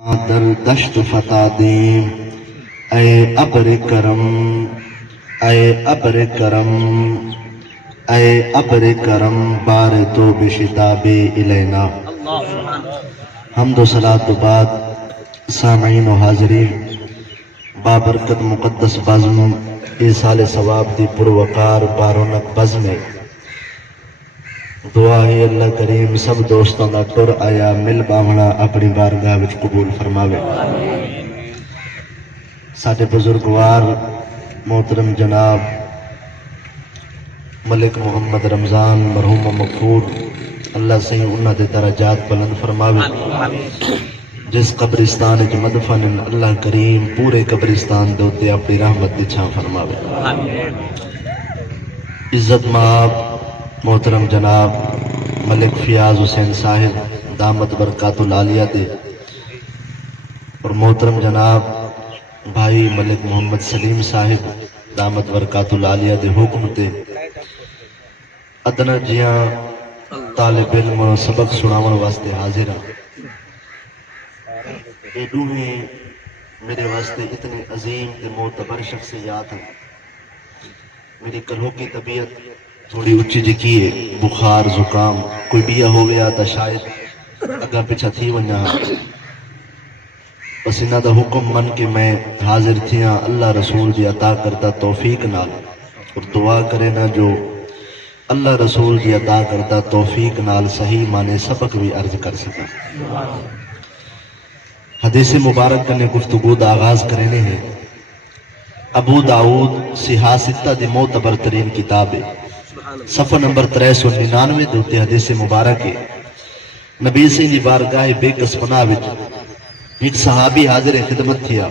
در دشت فتح them a ابر کرم، اے ابر کرم، اے ابر کرم، بار تو بشتاب الینا۔ حمد و صلاۃ و بعد سامعین و حاضرین، بابرکت مقدس بزم ایصال ثواب دی پروقار بارونق بزم میں دعا ہے اللہ کریم سب دوستوں دا ٹر آیا مل باونا اپنی بارگاہ وچ قبول فرماوے۔ ساڈے بزرگوار محترم جناب ملک محمد رمضان مرحوم مغفور، اللہ سے انہاں دے درجات بلند فرماوے۔ جس قبرستان وچ مدفن اللہ کریم پورے قبرستان دے اوتے اپنی رحمت دی چھاں فرماوے۔ عزت مآب محترم جناب ملک فیاض حسین صاحب دامت برکات العالیہ دے اور محترم جناب بھائی ملک محمد سلیم صاحب دامت برکات العالیہ دے حکم تے ادنا جیاں طالب علم سبق سناون واسطے حاضر ہیں۔ یہ دوہیں میرے واسطے اتنے عظیم تے معتبر شخصیات ہیں۔ میری کلہوں کی طبیعت تھوڑی اچھی جکی ہے، بخار زکام کوئی بیا ہو گیا تا شاید اگا پیچھا تھی ونجا، بس انہاں دا حکم من کے میں حاضر تھیاں اللہ رسول دی عطا کرتا توفیق نال، اور دعا کرے نا جو اللہ رسول دی عطا کرتا توفیق نال صحیح معنی سبق بھی عرض کر سکا۔ حدیث مبارک کرنے گفتگو دا آغاز کرنے ہیں۔ ابو داؤد صحاح ستہ دی معتبر ترین کتاب ہے، صفحہ نمبر 399 دوتے حدیث مبارک ہے۔ نبی سے دی بارگاہ بے کس پناہ وچ ایک صحابی حاضر خدمت تھیا،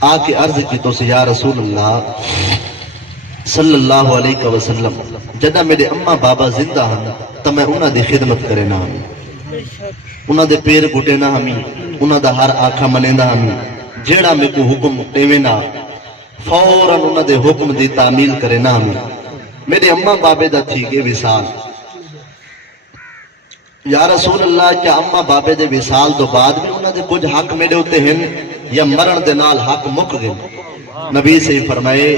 آ کے عرض کی تو سے یا رسول اللہ صلی اللہ علیہ وسلم، جدہ میرے اماں بابا زندہ ہن تو میں انہاں دی خدمت کرے نہ ہمیں، انہاں دے پیر گھٹے نہ ہمیں، انہاں دا ہر آنکھا منیندہ ہمیں، جیڑا میں کو حکم ٹیوے نہ فوراً انہاں دے حکم دی تعمیل کرے نہ ہمیں۔ میرے اماں بابے دا تھی گے وصال، یا رسول اللہ کیا اماں بابے دے وصال تو بعد بھی انہاں دے کچھ حق میرے ہوتے ہیں یا مرن دے نال حق مک گئے؟ نبی سے فرمائے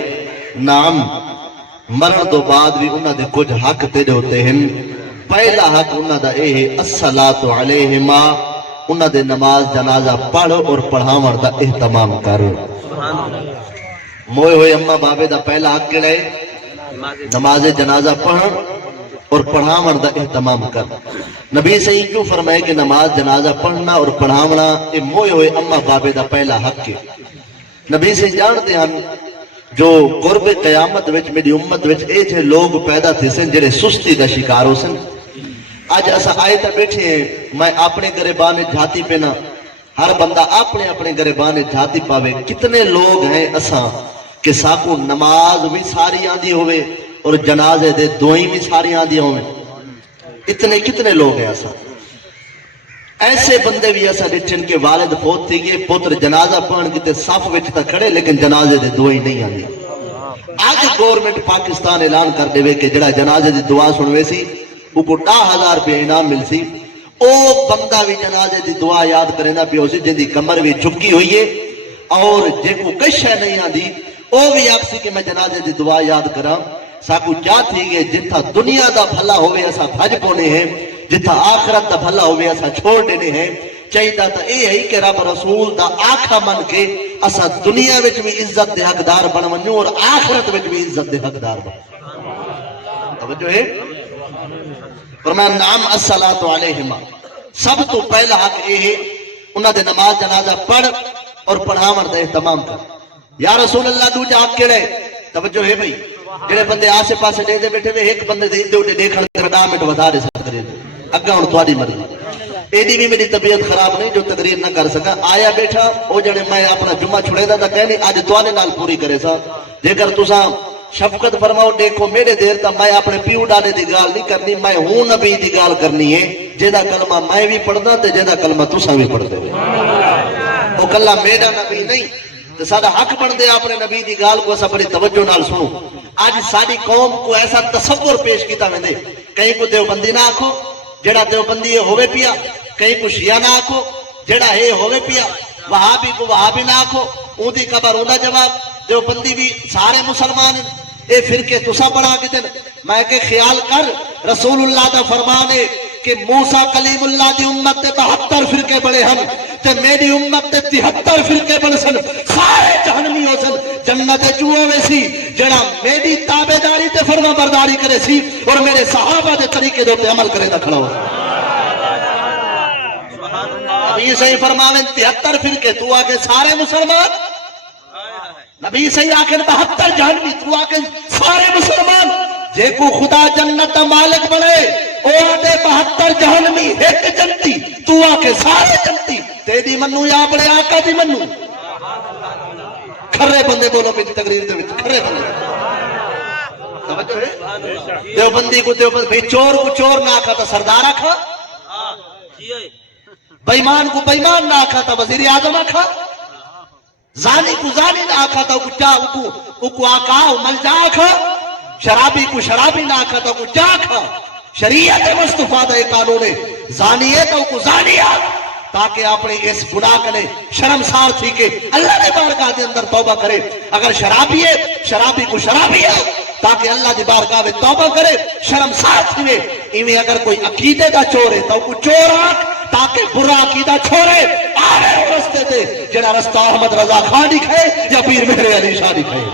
نام، مرن تو بعد بھی انہاں دے کچھ حق تیرے ہوتے ہیں۔ پہلا حق انہاں دا اے ہے الصلاۃ علیہما، انہاں دے نماز جنازہ پڑھ اور پڑھاون دا اہتمام کر۔ موئے ہوئے اماں بابے دا پہلا حق کیڑا ہے؟ نماز جنازہ پڑھ اور پڑھاون دا اہتمام کر۔ نبی صحیح کیوں فرمائے کہ نماز جنازہ پڑھنا اور پڑھاونا یہ موئے ہوئے اماں بابے دا پہلا حق ہے۔ نبی سے جانتے ہیں جو قرب قیامت وچ میری امت وچ اے جے لوگ پیدا تھے سن جڑے سستی دا شکار ہو سن۔ آج ایسا آئے تا بیٹھے ہیں، میں اپنے گریبانے جھاتی پینا، ہر بندہ اپنے گریبانے جھاتی پاوے۔ کتنے لوگ ہیں اساں کہ ساکو نماز بھی ساری آندی ہوئے اور جنازے دے دوئیں بھی ساری آندی ہوئے؟ کتنے لوگ ہیں ایسا؟ ایسے بندے بھی ایسا جن کے والد فوت تھی گئے، پتر جنازہ پڑھن کتے صف وچ تا کھڑے لیکن جنازے دے دوئیں نہیں آندی۔ آج گورنمنٹ پاکستان اعلان کر دے کہ جڑا جنازے دی دعا سنوے سی وہ کو 10,000 روپے انعام مل سی، او بندہ بھی جنازے دی دعا یاد کرے نا پی ہو سی جن دی کمر بھی جھکی ہوئی ہے، اور جے کو کشہ نہیں آندی او بھی آکسی کہ میں جنازے دی دعا یاد کرا۔ ساکو جا تھی گئے جتھا دنیا دا بھلا ہوئے ایسا بھج پونے ہیں، جتھا آخرت دا بھلا ہوئے ایسا چھوڑ دینے ہیں۔ چاہیدہ تا اے ہے کہ رب رسول دا آنکھا من کے اسا دنیا وچ بھی عزت دے حقدار بن ونیوں اور آخرت وچ بھی عزت دے حقدار بن۔ توجہ ہے؟ فرمایا نعم الصلاۃ علیہما، سب تو پہلا حق اے ہے انہاں دے نماز جنازہ پڑھ اور پڑھاون دا اہتمام کر۔ یا رسول اللہ دوجا حق کیڑا ہے؟ توجہ ہے بھئی، جڑے بندے آسے پاسے دے دے بیٹھے ایک بندے دے دے دیکھن 10 منٹ ودا دے سکتے اگا ہن تہاڈی مرضی۔ ایڈی بھی میری طبیعت خراب نہیں جو تقریر نہ کر سکا، آیا بیٹھا او جڑے میں اپنا جمعہ چھڑے دا تے کہنی اج تواڈے نال پوری کرے سا۔ جے کر تساں شفقت فرماؤ دیکھو میرے دیر تا میں اپنے پیو ڈالے دی گال نہیں کرنی، میں ہوں نبی دی گال کرنی ہے جیدہ کلمہ میں بھی پڑھنا تے جیدہ کلمہ تساں بھی پڑھ دے۔ او کلہ میرا نبی نہیں تو سادہ حق بن دے اپنے نبی دی گال کو اسا بڑی توجہ نال سنو۔ آج ساری قوم کو ایسا تصور پیش کیتا میں دے، کہیں کو دیوبندی نہ آکھو جڑا دیوبندی ہوئے پیا، کہیں کو شیعہ نہ آکھو جڑا اے ہوے پیا وہابی کو وہابی نہ آکھو اون دی قبر اوندا جواب دیوبندی بھی سارے مسلمان اے فرقے تسا بنا کے دین میں کہ خیال کر رسول اللہ دا فرمان ہے کہ موسیٰ کلیم اللہ دی امت تے 72 فرقے بڑے ہن تے میری امت تے 73 فرقے بڑے سن سارے جہنمی ہو سن جنت چوہے ویسی جڑا میری تابعداری تے فرما برداری کرے سی اور میرے صحابہ دے طریقے دے تے عمل کرے دا کھڑا ہو نبی صحیح فرماویں 73 فرقے تو آکے سارے مسلمان نبی صحیح آکے 72 جہنمی تو آکے سارے مسلمان جے کو خدا جنت دا مالک بنے او آدھے 72 جہنمی ایک جنتی تو آکے سارے جنتی تیری منو یا بڑے آقا دی منو کھرے بندے بولو پہ تقریر دے وچ کھرے بندے توجہ ہے دیوبندی کو دیوبند بھئی چور کو چور نہ آکھا تا سردار آکھا بیمان کو بیمان نہ آکھا تا وزیر اعظم آکھا زانی کو زانی نہ آکھا تا کو آقا ملجا آکھا شرابی کو شرابی نہ آکھا تا کو چا آکھا شریعت مصطفیٰ دے قانون زانی ہے تو کو زانی آکھ تاکہ اپنے اس گناہ کنے شرمسار تھی کہ اللہ نے بارگاہ دے اندر توبہ کرے اگر شرابی ہے شرابی کو شرابی ہے تاکہ اللہ دی بارگاہ میں توبہ کرے شرمسار تھی ایویں اگر کوئی عقیدے دا چور ہے تو کو چور آکھ تاکہ برا عقیدہ چھوڑے آرے رستے دے جڑا رستہ احمد رضا خان دکھائے یا پیر مہر علی شاہ دکھائے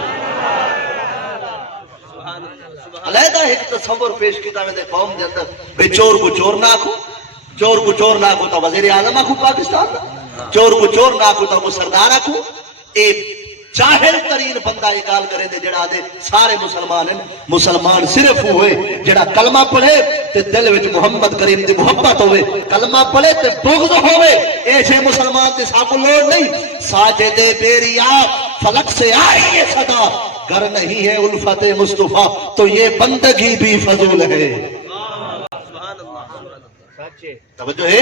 علیحدہ ایک تصور پیش کیتا میں دے قوم دے اندر بے چور کو چور نہ آکھو چور کو چور نہ آکھو تا وزیر اعظم آکھو پاکستان چور کو چور نہ آکھو تا وہ سردار آکھو اے جاہل ترین بندہ یہ گال کرے دے جڑا دے سارے مسلمان ہیں مسلمان صرف ہوئے جڑا کلمہ پڑھے تے دل وچ محمد کریم دی محبت ہوئے کلمہ پڑھے تے بغض ہوئے ایسے مسلمان تے ساکو لوڑ نہیں ساجد بیریا فلک سے آئی یہ صدا گر نہیں ہے الفت مصطفیٰ تو یہ بندگی بھی فضول ہے توجہ ہے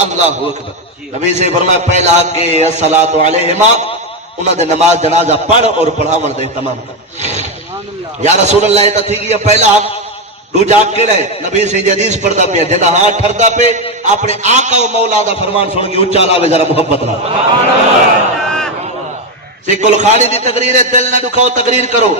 اللہ اکبر نبی سے فرمایا پہلا کہ الصلاۃ علیہما انہاں دے نماز جنازہ پڑھ اور پڑھاون دے تمام کر یا رسول اللہ تا تھی گیا پہلا حق دوجا کیڑا ہے نبی سے حدیث پڑھدا پیا جدا ہاتھ ٹھردا پہ اپنے آقا و مولا دا فرمان سن کے اونچا لاوے ذرا محبت نال سکل خالی دی تقریر ہے دل نہ دکھاؤ تقریر کرو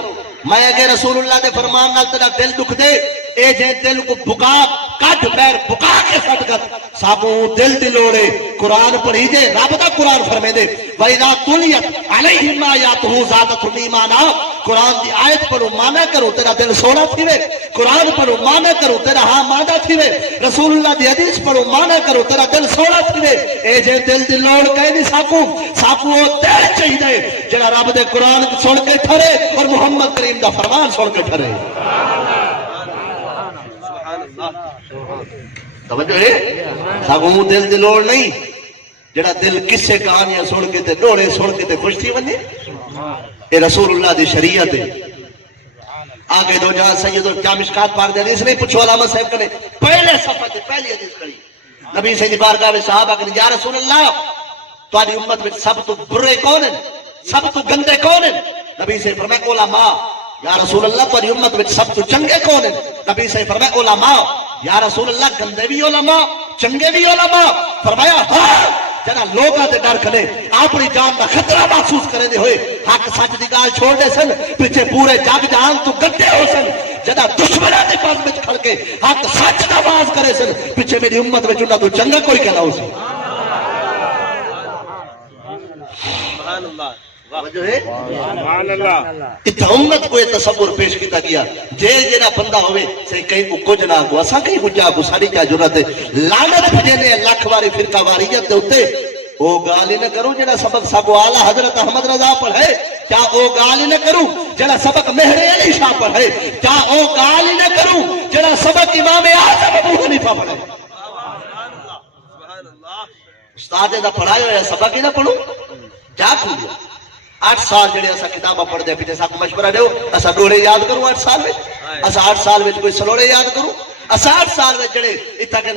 میں اگے رسول اللہ دے فرمان نال تیرا دل دکھ دے اے جے دل کو بکا کٹ پیر بکا کے سٹ کر سابو دل دلوڑے قرآن پڑھی دے رب دا قرآن فرمے دے وَإِذَا تُلِيَتْ عَلَيْهِمْ آيَاتُهُ زَادَتْهُمْ ایمانا قرآن دی آیت پڑھو مانا کرو تیرا دل سونا تھیوے قرآن پڑھو مانا کرو تیرا ہاں مانا تھیوے رسول اللہ دی حدیث پڑھو مانا کرو تیرا دل سونا تھیوے اے جے دل دلوڑ کہے نہیں ساکو وہ دل چاہیے جڑا رب دے قرآن سن کے ٹھرے اور محمد کریم دا فرمان سن کے ٹھرے توجہ ہے ساگو دل دلوڑ نہیں جڑا دل کسے کہانیاں سن کے تے ڈوڑے سن کے تے خوش تھی بنے اے رسول اللہ دی شریعت ہے آگے دو جہاں سید اور مشکات پار دے حدیث نہیں پوچھو علامہ صاحب کنے پہلے صفحہ تے پہلی حدیث کری نبی سید بارگاہ میں صحابہ کنے یا رسول اللہ تمہاری امت میں سب تو برے کون ہیں سب تو گندے کون ہیں نبی سے فرمائے علماء یا رسول اللہ تمہاری امت میں سب تو چنگے کون ہیں نبی سے فرمائے علماء یا رسول اللہ گندے بھی علماء چنگے بھی علماء فرمایا ہاں جنا لوگاں دے ڈر کھلے اپنی جان دا خطرہ محسوس کرے دے ہوئے حق سچ دی گال چھوڑ دے سن پیچھے پورے جگ جہان تو گندے ہو سن جنا دشمناں دے پاس وچ کھڑ کے حق سچ دا باز کرے سن پیچھے میری امت وچ انہاں تو چنگا کوئی کہنا ہو سن سبحان اللہ اتنا امت کو تصور پیش کیتا گیا جے جینا بندہ ہوئے سے کہیں کو کچھ نہ ہوا سا کہیں کو جا کو ساری کیا جرات ہے لعنت بھجینے لاکھ واری فرقہ واریت دے ہوتے او گالی نہ کرو جنا سبق ساکو آلہ حضرت احمد رضا پر ہے کیا او گالی نہ کرو جنا سبق مہر علی شاہ پر ہے کیا او گالی نہ کرو جنا سبق امام اعظم ابو حنیفہ پر ہے استاد دا پڑھائے ہوئے سبق ہی نہ پڑھو جا کھولیا 8 سال جڑے اسا کتاباں پڑھ دے پیچھے ساکو مشورہ دیو اسا ڈوڑے یاد کرو 8 سال وچ اسا 8 سال وچ کوئی سلوڑے یاد کرو اسا 8 سال وچ جڑے ایتھا کہ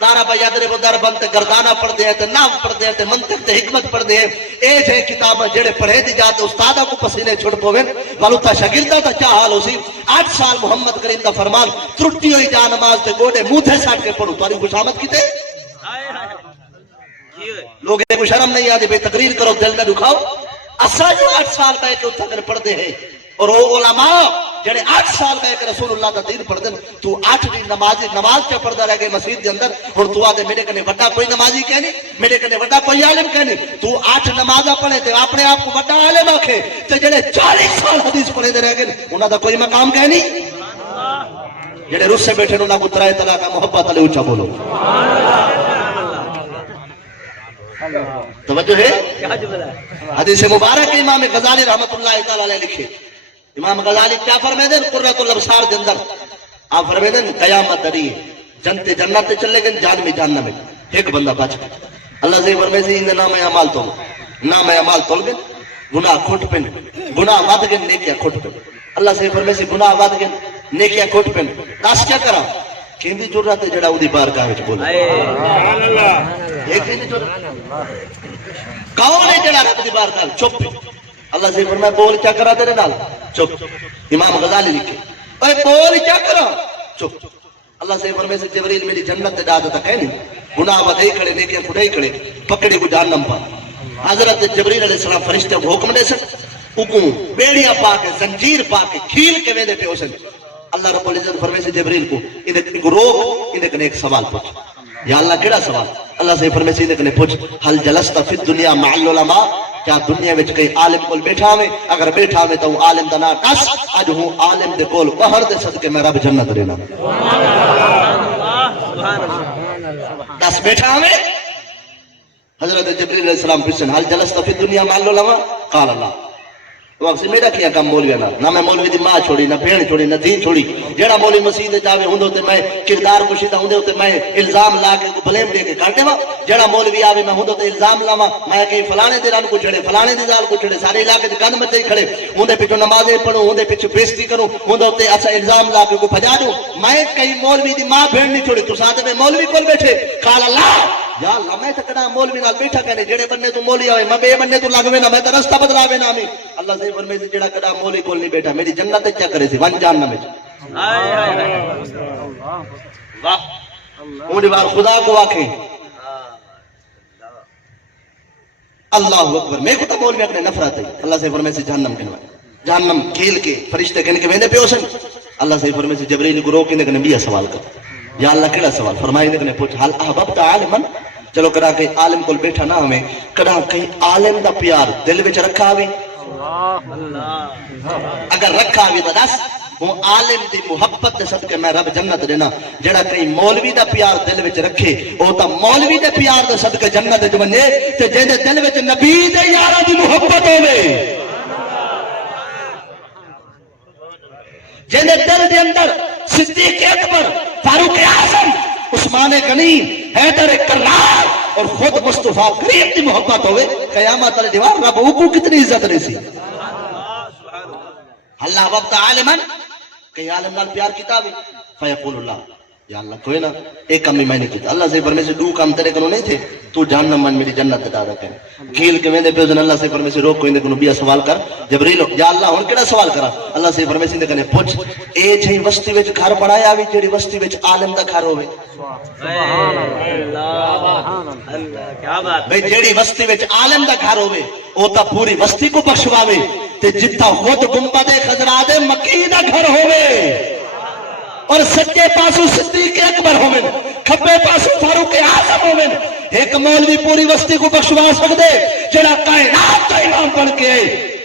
دارا بیادرے وہ در بنتے گردانہ پڑھ دے تے نام پڑھ دے تے منطق تے حکمت پڑھ دے اے جے کتاباں جڑے پڑھے دی جاتے استادہ کو پسینے چھوڑ پوین والو تا شاگردہ تا کیا حال ہو سی 8 سال محمد کریم دا فرمان ترٹی ہوئی جا نماز تے گوڑے منہ تھے ساٹ کے پڑھو تاری خوشامد کیتے لوگ کو شرم نہیں آتی بے تقریر کرو دل نہ دکھاؤ اسا جو 8 سال کا ہے کہ اتھا کر پڑھتے ہیں اور وہ علماء جڑے 8 سال کا ہے کہ رسول اللہ دا دین پڑھ دیں تو 8 دن نماز کیا پڑھتا رہ گئے مسجد کے اندر اور تو آدھے میرے کنے وڈا کوئی نمازی کہنی میرے کنے وڈا کوئی عالم کہنی تو 8 نمازہ پڑھے تے اپنے آپ کو وڈا عالم آکھے تے جڑے 40 سال حدیث پڑھے دے رہ گئے انہاں دا کوئی مقام کہنی جڑے رس سے بیٹھے انہاں کو ترائے طلاق کا محبت علی اونچا بولو توجہ ہے حدیث مبارک امام غزالی رحمت اللہ تعالی علیہ لکھے امام غزالی کیا فرمائے دیں قرۃ الابصار کے اندر آپ فرمائے دیں قیامت دری جنت جنت چلے گئے جان میں جہنم میں ایک بندہ بچ گیا اللہ سے فرمائے سے ان نام اعمال تو نام اعمال تول گئے گناہ کھٹ پن گناہ ود گئے نیکیاں کھٹ پن اللہ سے فرمائے سے گناہ ود گئے نیکیاں کھٹ پن دس کیا کرا کیندی ضرورت ہے جڑا اودی بارگاہ وچ بولے سبحان اللہ ایک کیندی ضرورت کون ہے جڑا رب دی بارگاہ چپ اللہ سے فرمایا بول کیا کرا تیرے نال چپ امام غزالی لکھے اے بول کیا کرا چپ اللہ سے فرمایا سے جبریل میری جنت دے دادا تک ہے نہیں گناہ ودے کھڑے نیکیاں کھڑے کھڑے پکڑے کو جہنم پا حضرت جبریل علیہ السلام فرشتے کو حکم دے سن حکم بیڑیاں پا کے زنجیر پا کے کھیل کے ویندے پہ حسن اللہ رب العزت فرمائے سے جبریل کو انہیں کو روک انہیں کنے ایک سوال پوچھ یا اللہ کیڑا سوال اللہ سے فرمائے سے انہیں کنے پوچھ حل جلست فی الدنیا مع العلماء کیا دنیا وچ کئی عالم کول بیٹھا ہوئے اگر بیٹھا ہوئے تو عالم دا نا کس اج ہوں عالم دے کول باہر دے صدقے میں رب جنت دینا دس بیٹھا ہوئے حضرت جبریل علیہ السلام پوچھن حل جلست فی الدنیا مع العلماء قال اللہ وقت سے میرا کیا کام مولوی نہ میں مولوی دی ماں چھوڑی نہ بہن چھوڑی نہ دین چھوڑی جڑا مولوی مسجد جاوے ہوندے تے میں کردار کشیدہ ہوندے تے میں الزام لا کے بلیم دے کے کر دیواں جڑا مولوی آوے میں ہوندے تے الزام لاواں میں کہ فلانے دے رن کو چھڑے فلانے دی دال کو چھڑے سارے علاقے دے گند متے کھڑے ہوندے پیچھے نمازیں پڑھوں ہوندے پیچھے بےزتی کروں ہوندے تے اچھا الزام لا کے کو بھجا دوں میں کئی مولوی دی ماں بہن نہیں چھوڑی تو ساتھ میں مولوی کول بیٹھے قال اللہ یا اللہ میں تکڑا مولوی نال بیٹھا کہنے جڑے بننے تو مولوی آوے میں بے بننے تو لگوے نہ میں تے رستہ بدلاوے نہ میں اللہ سے فرمائے سے جڑا کدا مولوی کول نہیں بیٹھا میری جنت کیا کرے سی ون جہنم میں واہ اونڈی بار خدا کو آکھیں اللہ اکبر میں کو تو مولوی اپنے نفرت ہے اللہ سے فرمائے سے جہنم کنوا جہنم کھیل کے فرشتے کہنے کے ویندے پیوسن اللہ سے فرمائے سے جبریل کو روک کے نے نبی سوال کر یا اللہ کیڑا سوال فرمائے نے پوچھ حل احببت عالما چلو کدا کہ عالم کول بیٹھا نہ ہوے کدا کہیں عالم دا پیار دل وچ رکھا ہوے اگر رکھا ہوے تو دس وہ عالم دی محبت دے صدقے میں رب جنت دینا جڑا کہیں مولوی دا پیار دل وچ رکھے او تا مولوی دے پیار دے صدقے جنت وچ ونے تے جے دے دل وچ نبی دے یاراں دی محبت ہوے جے دے دل دے اندر صدیق اکبر فاروق اعظم عثمان غنی حیدر کرار اور خود مصطفیٰ کریم دی محبت ہوئے قیامت علی دیوار رب کو کتنی عزت رہی سی اللہ وقت عالمن کہ عالم نال پیار کتابی فیقول اللہ یا اللہ کوئی نہ ایک کام میں نے کیتا اللہ سے فرمائے سے دو کام تیرے کنو نہیں تھے تو جہنم من میری جنت دتا رکھے کھیل کے ویندے پیوزن اللہ سے فرمائے سے روک کوئی نے کنو بیا سوال کر جبریل یا اللہ ہن کیڑا سوال کرا اللہ سے فرمائے سے کنے پوچھ اے جئی بستی وچ گھر بنایا وی جڑی بستی وچ عالم دا گھر ہوے سبحان اللہ سبحان اللہ کیا بات بھئی جڑی بستی وچ عالم دا گھر ہوے او تا پوری بستی کو بخشواوے تے جتھا خود گنبد خضرا دے مکی دا گھر ہوے اور سچے پاسو صدیق اکبر ہومن کھبے پاسو فاروق اعظم ہومن ایک مولوی پوری بستی کو بخشوا سکدے جڑا کائنات کا امام بن کے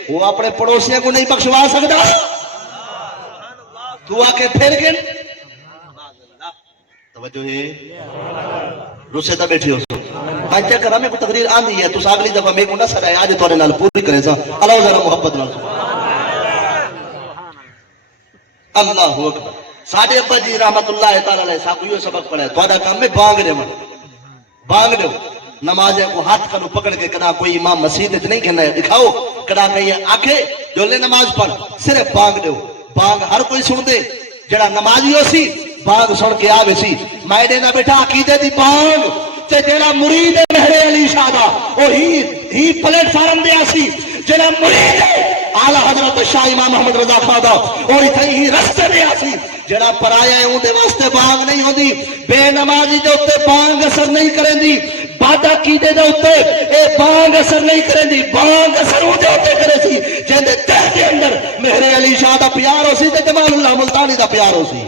وہ اپنے پڑوسیوں کو نہیں بخشوا سکدا تو آ کے پھر گن توجہ ہے روسے تا بیٹھی ہو میں چیک کرا میں کو تقریر آندھی ہے تو اگلی دفعہ میں کو نہ سڑائے آج تورے نال پوری کرے سا اللہ ذرا محبت نال اللہ اکبر ساڈے ابا جی رحمت اللہ تعالی علیہ صاحب یہ سبق پڑھا ہے تہاڈا کام ہے بانگ دے بانگ دو نمازیں کو ہاتھ کنو پکڑ کے کنا کوئی امام مسجد وچ نہیں کہنا ہے دکھاؤ کنا کہیں آکھے جو لے نماز پڑھ صرف بانگ دو بانگ ہر کوئی سن دے جڑا نمازی ہو سی بانگ سن کے آوے سی مائدے نہ بیٹھا عقیدے دی بانگ تے جڑا مرید مہر علی شاہ دا او ہی پلیٹ فارم دے اسی جڑا مرید اعلی حضرت شاہ امام محمد رضا خان دا اور ہی رستے دے اسی جڑا پرایا ہے اون دے واسطے بانگ نہیں ہوندی بے نمازی دے اوتے بانگ اثر نہیں کریندی بادا کیدے دے اتے اے بانگ اثر نہیں کریں دی بانگ اثر ہو دے اتے کرے سی جہاں دے تہ دے اندر مہر علی شاہ دا پیار ہو سی تے جمال اللہ ملتانی دا پیار ہو سی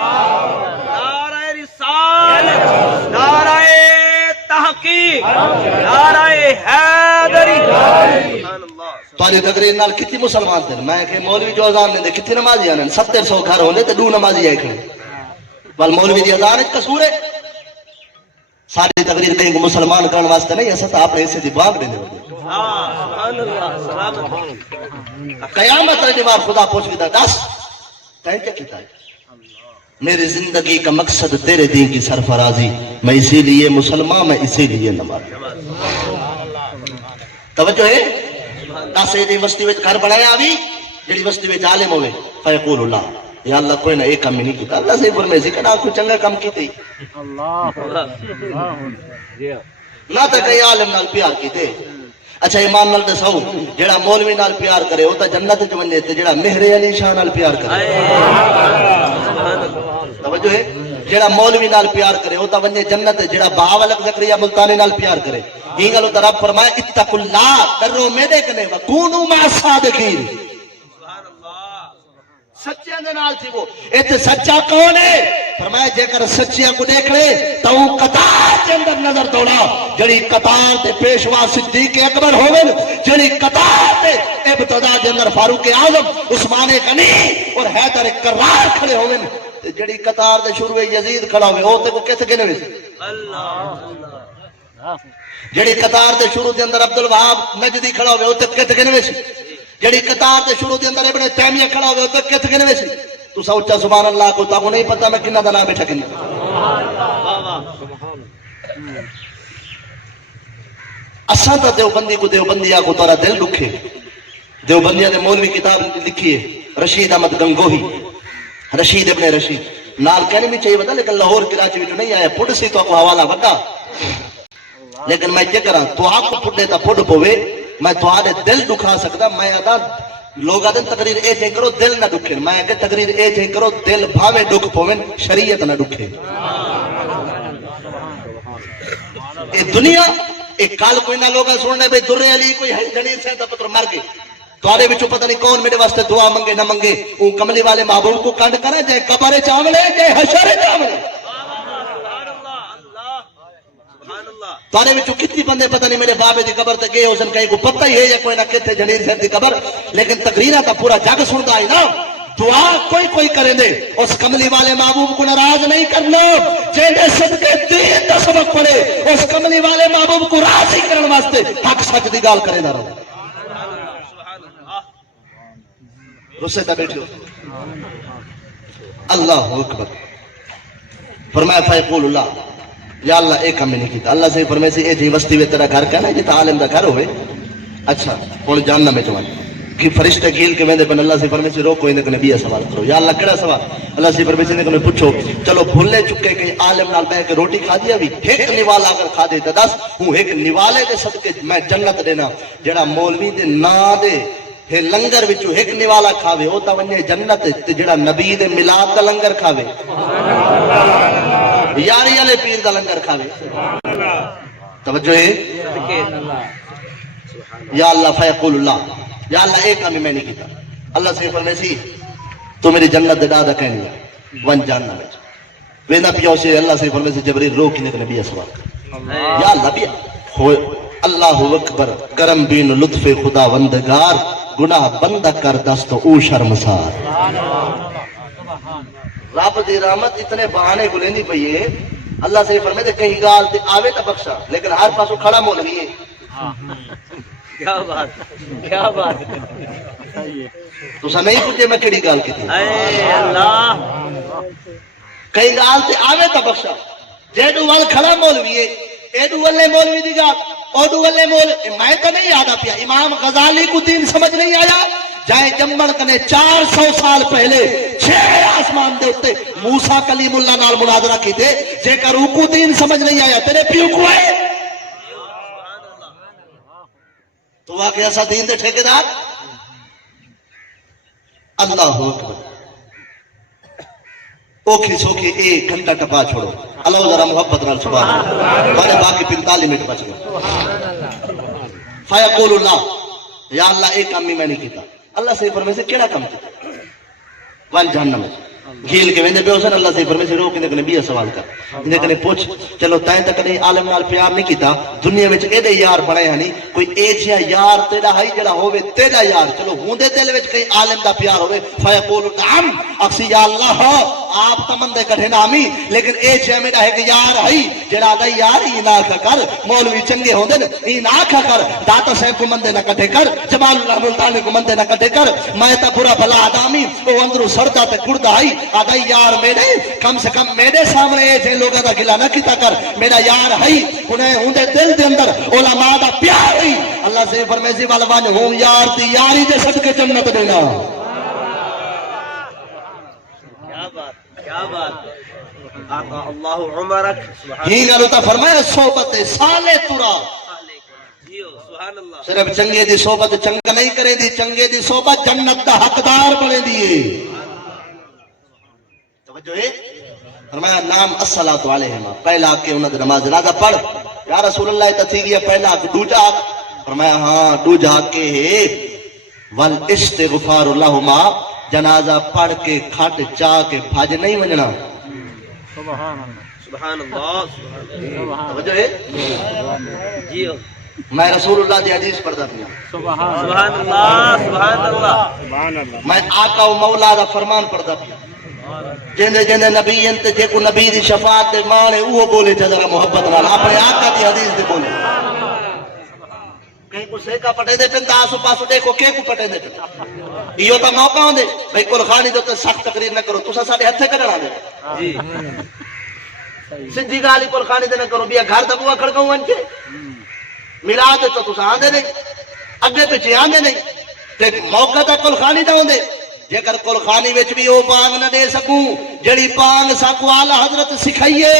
نعرہ رسالت، نعرہ تحقیق، نعرہ حیدری. تاری تقریر نال کتنی مسلمان تھے میں کہ مولوی جو اذان لیں دے کتنی نمازی آنے 700 گھر ہونے تے 2 نمازی آئے کھڑے بل مولوی دی اذان ایک قصور ہے ساری تقریر کہیں کہ مسلمان کرنے واسطے نہیں ایسا تا اپنے حصے دی باغ دینے ہوتے قیامت رہنے بار خدا پوچھ گیا دس کہیں کیا کیتا ہے میری زندگی کا مقصد تیرے دین کی سرفرازی میں اسی لیے مسلمان میں اسی لیے نماز توجہ ہے دس ایدی وسطی ویچ گھر بڑھایا آبی جڑی وسطی ویچ عالم ہوئے فیقول اللہ یا اللہ کوئی نہ ایک کام ہی نہیں کیتا اللہ سے فرمیسی کہ نہ کوئی چنگا کام کیتے نہ تا کئی عالم نال پیار کیتے اچھا ایمان نال دساؤ جڑا مولوی نال پیار کرے ہوتا جنت جو بن جاتے جڑا مہر علی شاہ نال پیار کرے توجہ ہے جڑا مولوی نال پیار کرے ہوتا بن جنت جڑا بہاولک زکریا ملتانی نال پیار کرے یہ گلو تو رب فرمائے اتقوا اللہ ڈرو میرے کنے وکونوا مع الصادقین سچے دے نال تھی وہ ایتھے سچا کون ہے فرمایا جے کر سچیاں کو دیکھ لے تو قطار کے اندر نظر دوڑا جڑی قطار تے پیشوا صدیق اکبر ہوون جڑی قطار تے ابتدا دے اندر فاروق اعظم عثمان غنی اور حیدر کرار کھڑے ہوون تے جڑی قطار دے شروع یزید کھڑا ہوے او تے کو کتے گنے وے اللہ جڑی قطار دے شروع دے اندر عبد الوہاب نجدی کھڑا ہوے او تے کتے گنے وے جڑی قطار دے شروع دے اندر ابن تیمیہ کھڑا ہوے تو کتے گنے وے تو سوچا سبحان اللہ کو تا کو نہیں پتہ میں کنا دا نام بیٹھا کنا اساں تا دیوبندی کو دیوبندیا کو تورا دل دکھے دیوبندیا دے مولوی کتاب لکھی ہے رشید احمد گنگوہی رشید ابن رشید نال کہنے بھی چاہیے بتا لیکن لاہور کراچی وچ نہیں آیا پڑ سی تو کو حوالہ وڈا لیکن میں کیا کراں تو آپ کو پڑے تا پڑ پوے میں تو آدھے دل دکھا سکتا میں آدھا لوگ آدھے تقریر اے جائیں کرو دل نہ دکھے میں کہ تقریر اے جائیں کرو دل بھاوے دکھ پوین شریعت نہ دکھے اے دنیا ایک کال کوئی نہ لوگا سننے بے در علی کوئی ہے جنیر سے تا پتر مر گئے تو آدھے بچو پتہ نہیں کون میرے واسطے دعا منگے نہ منگے اون کملی والے محبوب کو کانڈ کرے جائے قبر چاولے جائے حشر چاولے تارے میں جو کتنی بندے پتہ نہیں میرے بابے دی قبر تے گئے ہو سن کہیں کو پتہ ہی ہے یا کوئی نہ کہتے جنیر سے دی قبر لیکن تقریرہ تا پورا جگ سنتا ہے نا دعا کوئی کریں دے اس کملی والے محبوب کو ناراض نہیں کرنا جینے صدقے دین دا سبق پڑے اس کملی والے محبوب کو راضی کرن واسطے حق سچ دی گال کرے نہ رہو رسے تا بیٹھو اللہ اکبر فرمایا فیقول اللہ یا اللہ ایک ہم نے نہیں کیتا اللہ سے فرمائے سے اے جی وستی وے تیرا گھر کہنا ہے جی عالم دا گھر ہوئے اچھا کون جاننا میں چوان کہ فرشتہ گیل کے ویندے بن اللہ سے فرمائے سے رو کوئی نہ نبی سوال کرو یا اللہ کڑا سوال اللہ سے فرمائے سے نے پوچھو چلو بھولے چکے کہ عالم نال بیٹھ کے روٹی کھا دیا بھی ایک نوالا اگر کھا دے تے دس ہوں ایک نوالے دے صدقے میں جنت دینا جڑا مولوی دے نا دے ہے لنگر وچوں ایک نوالا کھاوے او تا ونجے جنت تے جڑا نبی دے میلاد دا لنگر کھاوے یاری علی پیر دا لنگر کھاوے توجہ ہے یا اللہ فیقول اللہ یا اللہ ایک کام میں نہیں کیتا اللہ سے فرمائے سی تو میری جنت دے دادا کہنی ہے ون جاننا میں وینا پیو سے اللہ سے فرمائے سی جبریل رو کی نبی سوال کر یا اللہ بیا اللہ اکبر کرم بین لطف خدا وندگار گناہ بندہ کر دست او شرمسار رب دی رحمت اتنے بہانے گلینی پئی ہے اللہ سے فرمائے تے کہیں گال تے آوے تا بخشا لیکن ہر پاسو کھڑا مول گئی ہے کیا بات کیا بات تو سا نہیں پوچھے میں کیڑی گال کی تھی اے اللہ کہیں گال تے آوے تا بخشا جیڈو وال کھڑا مولوی ہے ایڈو والے مولوی دی گال اوڈو والے مول میں تو نہیں یاد پیا امام غزالی کو دین سمجھ نہیں آیا جائے جمبڑ کنے 400 سال پہلے 6 آسمان دے اتے موسیٰ کلیم اللہ نال مناظرہ کی تھے جے کر اوکو دین سمجھ نہیں آیا تیرے پیو کو ہے تو واقعی ایسا دین دے ٹھیکیدار اللہ اکبر اوکھی سوکھی ایک گھنٹہ ٹپا چھوڑو اللہ ذرا محبت نال سبحان اللہ والے باقی 45 منٹ بچ گئے فیقول اللہ یا اللہ ایک کام میں نہیں کیتا اللہ سے فرمائے سے کیڑا کام کیتا وال جہنم گھیل کے ویندے پہ حسن اللہ سے فرمائے سے روک نے کنے بیا سوال کر نے کنے پوچھ چلو تائیں تک نہیں عالم نال پیار نہیں کیتا دنیا وچ ایڈے یار بنے ہنی کوئی ایجیا یار تیرا ہائی جڑا ہوے تیرا یار چلو ہوندے دل وچ کئی عالم دا پیار ہوے فیقول نعم اکسی یا اللہ آپ تمندے کٹھے نامی لیکن ایجیا میرا ہے کہ یار ہئی جڑا دا یار ہی نہ کر مولوی چنگے ہوندے نے ای نہ کر داتا صاحب کو مندے نہ کٹھے کر جمال اللہ ملتانی کو مندے نہ کٹھے کر میں تا برا بھلا آدمی او اندرو سردا تے گڑدا ہئی آدھا یار میرے کم سے کم میرے سامنے ایسے لوگوں دا گلا نہ کیتا کر میرا یار ہئی انہیں ہوندے دل دے اندر علماء دا پیار ہئی اللہ سے فرمیسی والوان ہوں یار دی یاری دے صدقے جنت دینا کیا بات آقا اللہ عمرک ہی گلو تا فرمایا صحبت سالے ترا سبحان اللہ صرف چنگے دی صحبت چنگا نہیں کرے دی چنگے دی صحبت جنت دا حقدار بنے دیئے توجہ ہے فرمایا نام الصلاۃ علیہما پہلا کہ انہاں دی نماز جنازہ پڑھ یا رسول اللہ تے تھی گیا پہلا کہ دوجا فرمایا ہاں دوجا کہ ہے والاستغفار لہما جنازہ پڑھ کے کھٹ چا کے بھاج نہیں ونجنا سبحان اللہ توجہ ہے جی میں رسول اللہ دی حدیث پڑھتا پیا سبحان اللہ سبحان اللہ میں آقا و مولا دا فرمان پڑھتا پیا جندے جندے نبی انتے جے کو نبی دی شفاعت دے مانے اوہ بولے تھے ذرا محبت والا اپنے آقا دی حدیث دے بولے کہیں کو سیکا پٹے دے پن آسو پاسو دیکھو کہیں کو پٹے دے پن یہ تا موقع ہوں دے بھئی کل خانی دے تو سخت تقریر نہ کرو تو سا ساڑھے ہتھے کرنا دے جی سندھی گالی کل خانی دے نہ کرو بیا گھر دبوا کھڑکوں ان کے ملا دے تو سا آندے نہیں اگے پچھے آندے نہیں تے موقع تا کل خانی دا ہوں دے جے کر کل خانی وچ بھی او بانگ نہ دے سکوں جڑی بانگ ساکو آلہ حضرت سکھائیے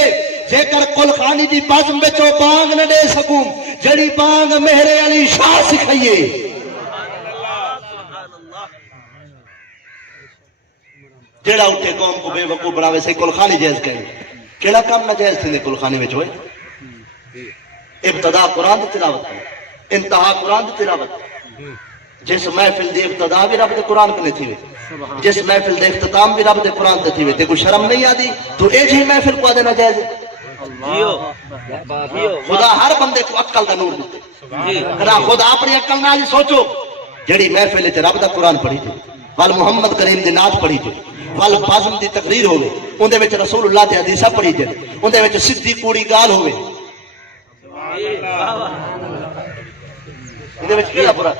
جے کر کل خانی دی بازم وچ او بانگ نہ دے سکوں جڑی بانگ مہر علی شاہ سکھائیے جڑا اٹھے قوم کو بے وقوع بناوے سے کل خانی جائز کہیں کیڑا کام نہ جائز تھے کل خانی وچ ہوئے ابتدا قرآن دی تلاوت کرے انتہا قرآن دی تلاوت جس محفل دی ابتدا بھی رب دے قرآن کنے تھی ہوئے جس محفل دے اختتام بھی رب دے قرآن تے تھی ہوئے تے کوئی شرم نہیں آدی تو ایج ہی محفل کو دینا جائز خدا ہر بندے کو عقل دا نور دیتے خدا خدا اپنی عقل نہ سوچو جڑی محفل تے رب دا قرآن پڑھی تھی وال محمد کریم دی نعت پڑھی تھی وال بازم دی تقریر ہوئے اندے وچ رسول اللہ دی حدیثہ پڑھی جائے اندے وچ صدی کوڑی گال ہوئے اندے وچ کیڑا برا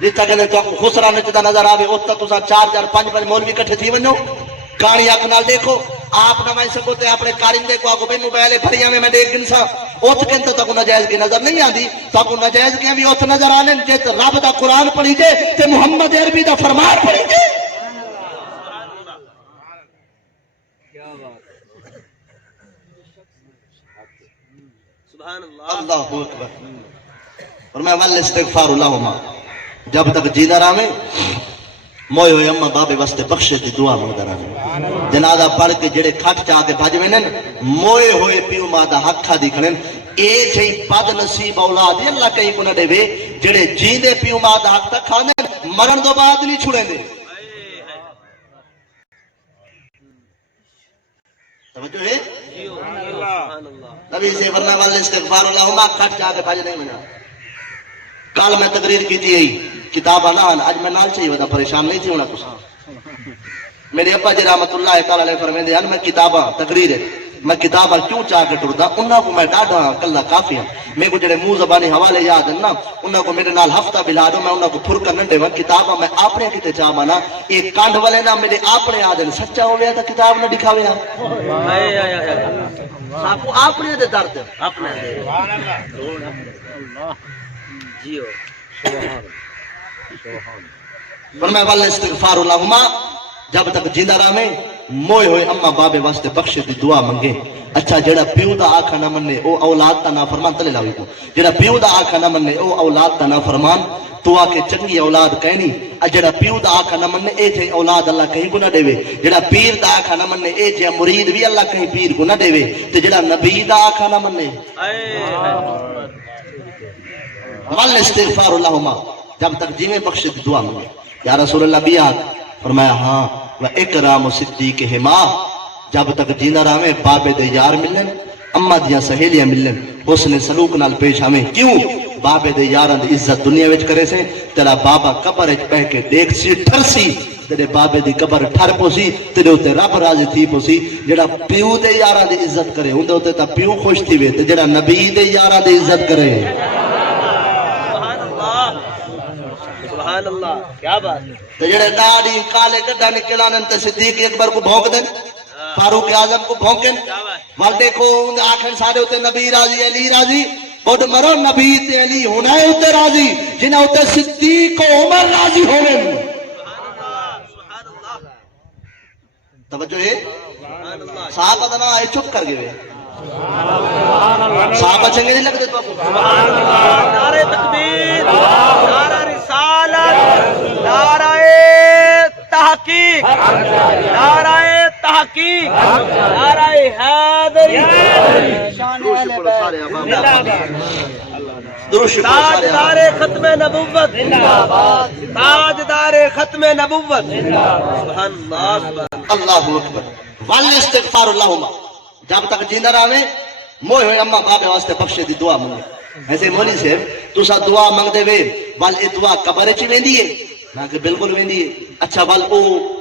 جس تک تو خسرا نچدا نظر آوے اس تک تساں 4-4-5 مولوی کٹھے تھی ونجو کہانی اکھ نال دیکھو آپ نہ میں سکو تے اپنے کارندے کو آگو بے موبائل بھریاں میں دیکھ گنسا اوت کہن تو ناجائز کی نظر نہیں آندی تو ناجائز کی بھی اوت نظر آنے جے رب دا قرآن پڑھی جے تے محمد عربی دا فرمان پڑھی جے سبحان اللہ اللہ اکبر فرمایا والاستغفار لہما جب تک جیدہ رہے موئے ہوئے اممہ بابے واسطے بخشے تی دعا مانگدا رہے جنازہ پڑھ کے جڑے کھٹ چاہ کے بھج وینن موئے ہوئے پیو ماں دا حق کھا دی کھڑن اے جئی بد نصیب اولاد اللہ کہیں کو نہ دے وے جڑے جیندے پیو ماں دا حق تک کھانے مرن دو بعد نہیں چھڑیں دے توجہ ہے نبی سے ورنہ والے استغفار اللہم کھٹ چاہ کے بھج نہیں منا کال میں تقریر کی تھی کتاب آنان آج میں نال چاہیے ودا پریشان نہیں تھی ہونا کچھ میرے ابا جی رحمت اللہ تعالیٰ علیہ فرمین دے میں کتاباں تقریر ہے میں کتاباں کیوں چاہ کے ٹردا انہاں کو میں ڈاڈا کلہ کافی ہوں میں کو جڑے منہ زبانی حوالے یاد ہیں نا انہاں کو میرے نال ہفتہ بلا دو میں انہاں کو پھر کر نڈے ون کتاباں میں اپنے کتے چاہ مانا ایک کانڈ والے نا میرے اپنے آدن سچا ہو گیا تھا کتاب نہ دکھاوے آپ اپنے دے درد اپنے جیو فرمایا والا استغفار اللہما جب تک جیندہ رہے موئے ہوئے اماں بابے واسطے بخشے دی دعا منگے اچھا جڑا پیو دا آکھا نہ مننے او اولاد تا نافرمان تلے لاوی کو جڑا پیو دا آکھا نہ مننے او اولاد تا نافرمان تو آ کے چنگی اولاد کہنی جڑا پیو دا آکھا نہ مننے اے جے اولاد اللہ کہیں کو نہ دے جڑا پیر دا آکھا نہ مننے اے جے مرید بھی اللہ کہیں پیر کو نہ دے تے جڑا نبی دا آکھا نہ مننے وال استغفار اللہما جب تک جی میں بخش دی دعا مانگے یا رسول اللہ بھی آگ فرمایا ہاں و اکرام و صدیق ہما جب تک جینا رہے بابے دے یار ملن اما دیا سہیلیاں ملن حسن سلوک نال پیش ہمیں کیوں بابے دے یاران دی عزت دنیا وچ کرے سے تیرا بابا قبر وچ پہ کے دیکھ سی ٹھر سی تیرے بابے دی قبر ٹھر پوسی تیرے اوتے رب راضی تھی پوسی جڑا پیو دے یاران دی عزت کرے ہوندے اوتے تا پیو خوش تھی وے تے جڑا نبی دے یاران دی عزت کرے سبحان اللہ کیا بات تے جڑے داڑھی کالے گڈھا نکلانن تے صدیق اکبر کو بھونک دین فاروق اعظم کو بھونکن ول دیکھو آخر سارے ہوتے نبی راضی علی راضی اور مرو نبی تے علی ہونا ہے ہوتے راضی جنہاں ہوتے صدیق و عمر راضی ہوئے توجہ ہے صحابہ دنا آئے چپ کر گئے صحابہ چنگے نہیں لگ دے تو نعرہ تکبیر نعرہ رسالت نعرہ تحقیق نعرہ تحقیق نعرہ حیدری تاجدار ختم نبوت تاجدار ختم نبوت سبحان اللہ اللہ اکبر والاستغفار اللہم جب تک جیندہ رہے موئے ہوئے اممہ بابے واسطے بخشے دی دعا مانگے ایسے مولی سے تو سا دعا مانگ دے وے وال ای دعا قبر چی ویندی ہے میں کہ بالکل ویندی ہے اچھا وال او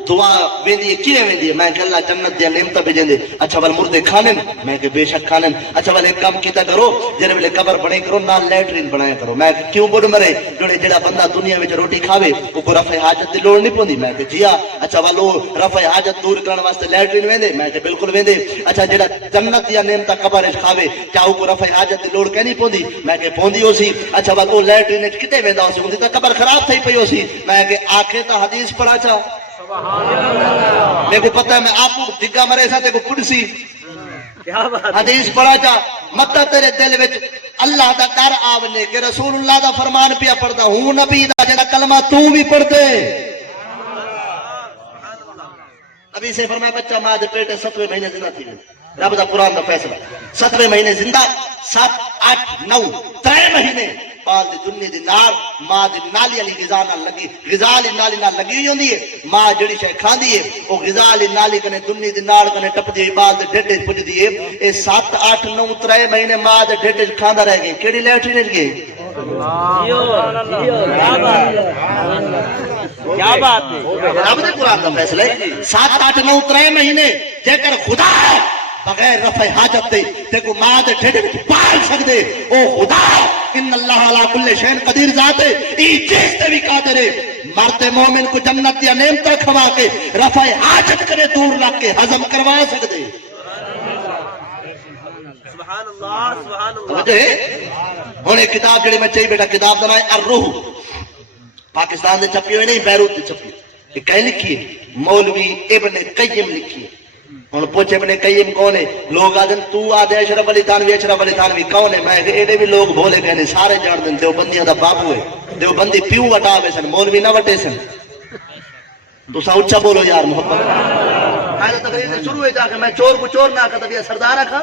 دعا ویندی ہے کیویں ویندی ہے میں کہ اللہ جنت دیا نعمت بھیجیں دے اچھا وال مردے کھانن میں کہ بے شک کھانن اچھا وال ایک کام کیتا کرو جڑے ویلے قبر بنے کرو نال لیٹرین بنایا کرو میں کہ کیوں بڑھ مرے جڑا بندہ دنیا وچ روٹی کھاوے او کو رفع حاجت دی لوڑ نہیں پوندی میں کہ جی اچھا وال او رفع حاجت دور کرن واسطے لیٹرین ویندے میں کہ بالکل ویندے اچھا جڑا جنت دیا نعمت قبر وچ کھاوے کیا او کو رفع حاجت دی لوڑ کہنی پوندی میں کہ پوندی ہو سی اچھا وال او لیٹرین وچ کتے ویندا سی ہوندی تے قبر خراب تھئی پئی ہو سی میں کہ آکھے تا حدیث پڑھا چا میرے کو پتہ ہے میں آپ کو دگا مرے ساتھ کو پڑسی حدیث پڑھا چا مت تیرے دل وچ اللہ دا ڈر آونے کہ رسول اللہ دا فرمان پیا پڑھدا ہوں نبی دا جڑا کلمہ تو بھی پڑھ دے نبی سے فرمایا بچہ ماں دے پیٹ 7ویں مہینے زندہ تھی رب دا قرآن دا فیصلہ 7ویں مہینے زندہ 7 8 9 3 مہینے پال دی دنیا دی نار ماں دی نالی علی غذا نال لگی غذا علی نالی نال لگی ہوندی ہے ماں جڑی شے کھاندی ہے او غذا علی نالی کنے دنیا دی نار کنے ٹپدی ہے بال دے ڈھڈے پجدی ہے اے 7 8 9 3 مہینے ماں دے ڈھڈے کھاندا رہ گئے کیڑی لیٹرین وچ گئے کیا بات ہے رب دے قرآن دا فیصلہ ہے 7 8 9 3 مہینے جے کر خدا بغیر رفع حاجت دے تے کو ماں دے ڈھڈے وچ پال سکدے او خدا ان اللہ علی کل شیء قدیر ذات ہے ای چیز تے بھی قادر ہے مرد مومن کو جنت یا نعمت کھوا کے رفع حاجت کرے دور رکھ کے ہضم کروا سکدے سبحان اللہ سبحان اللہ سمجھے ہن ایک کتاب جڑی میں چاہیے بیٹا کتاب دا نام ہے الروح پاکستان دے چھپی ہوئی نہیں بیروت دے چھپی یہ کہیں لکھی ہے مولوی ابن قیم لکھی ہے ہن پوچھے ابن قیم کون ہے لوگ آدن تو آدھے اشرف علی تھانوی کون ہے میں ایڈے بھی لوگ بھولے کہنے سارے جان دن دیوبندیاں دا بابو ہے دیوبندی پیو وٹا وے سن مولوی نہ وٹے سن تو سا اچھا بولو یار محبت پہلے تقریر سے شروع ہے جا کے میں چور کو چور نہ کہتا بھی سردار رکھا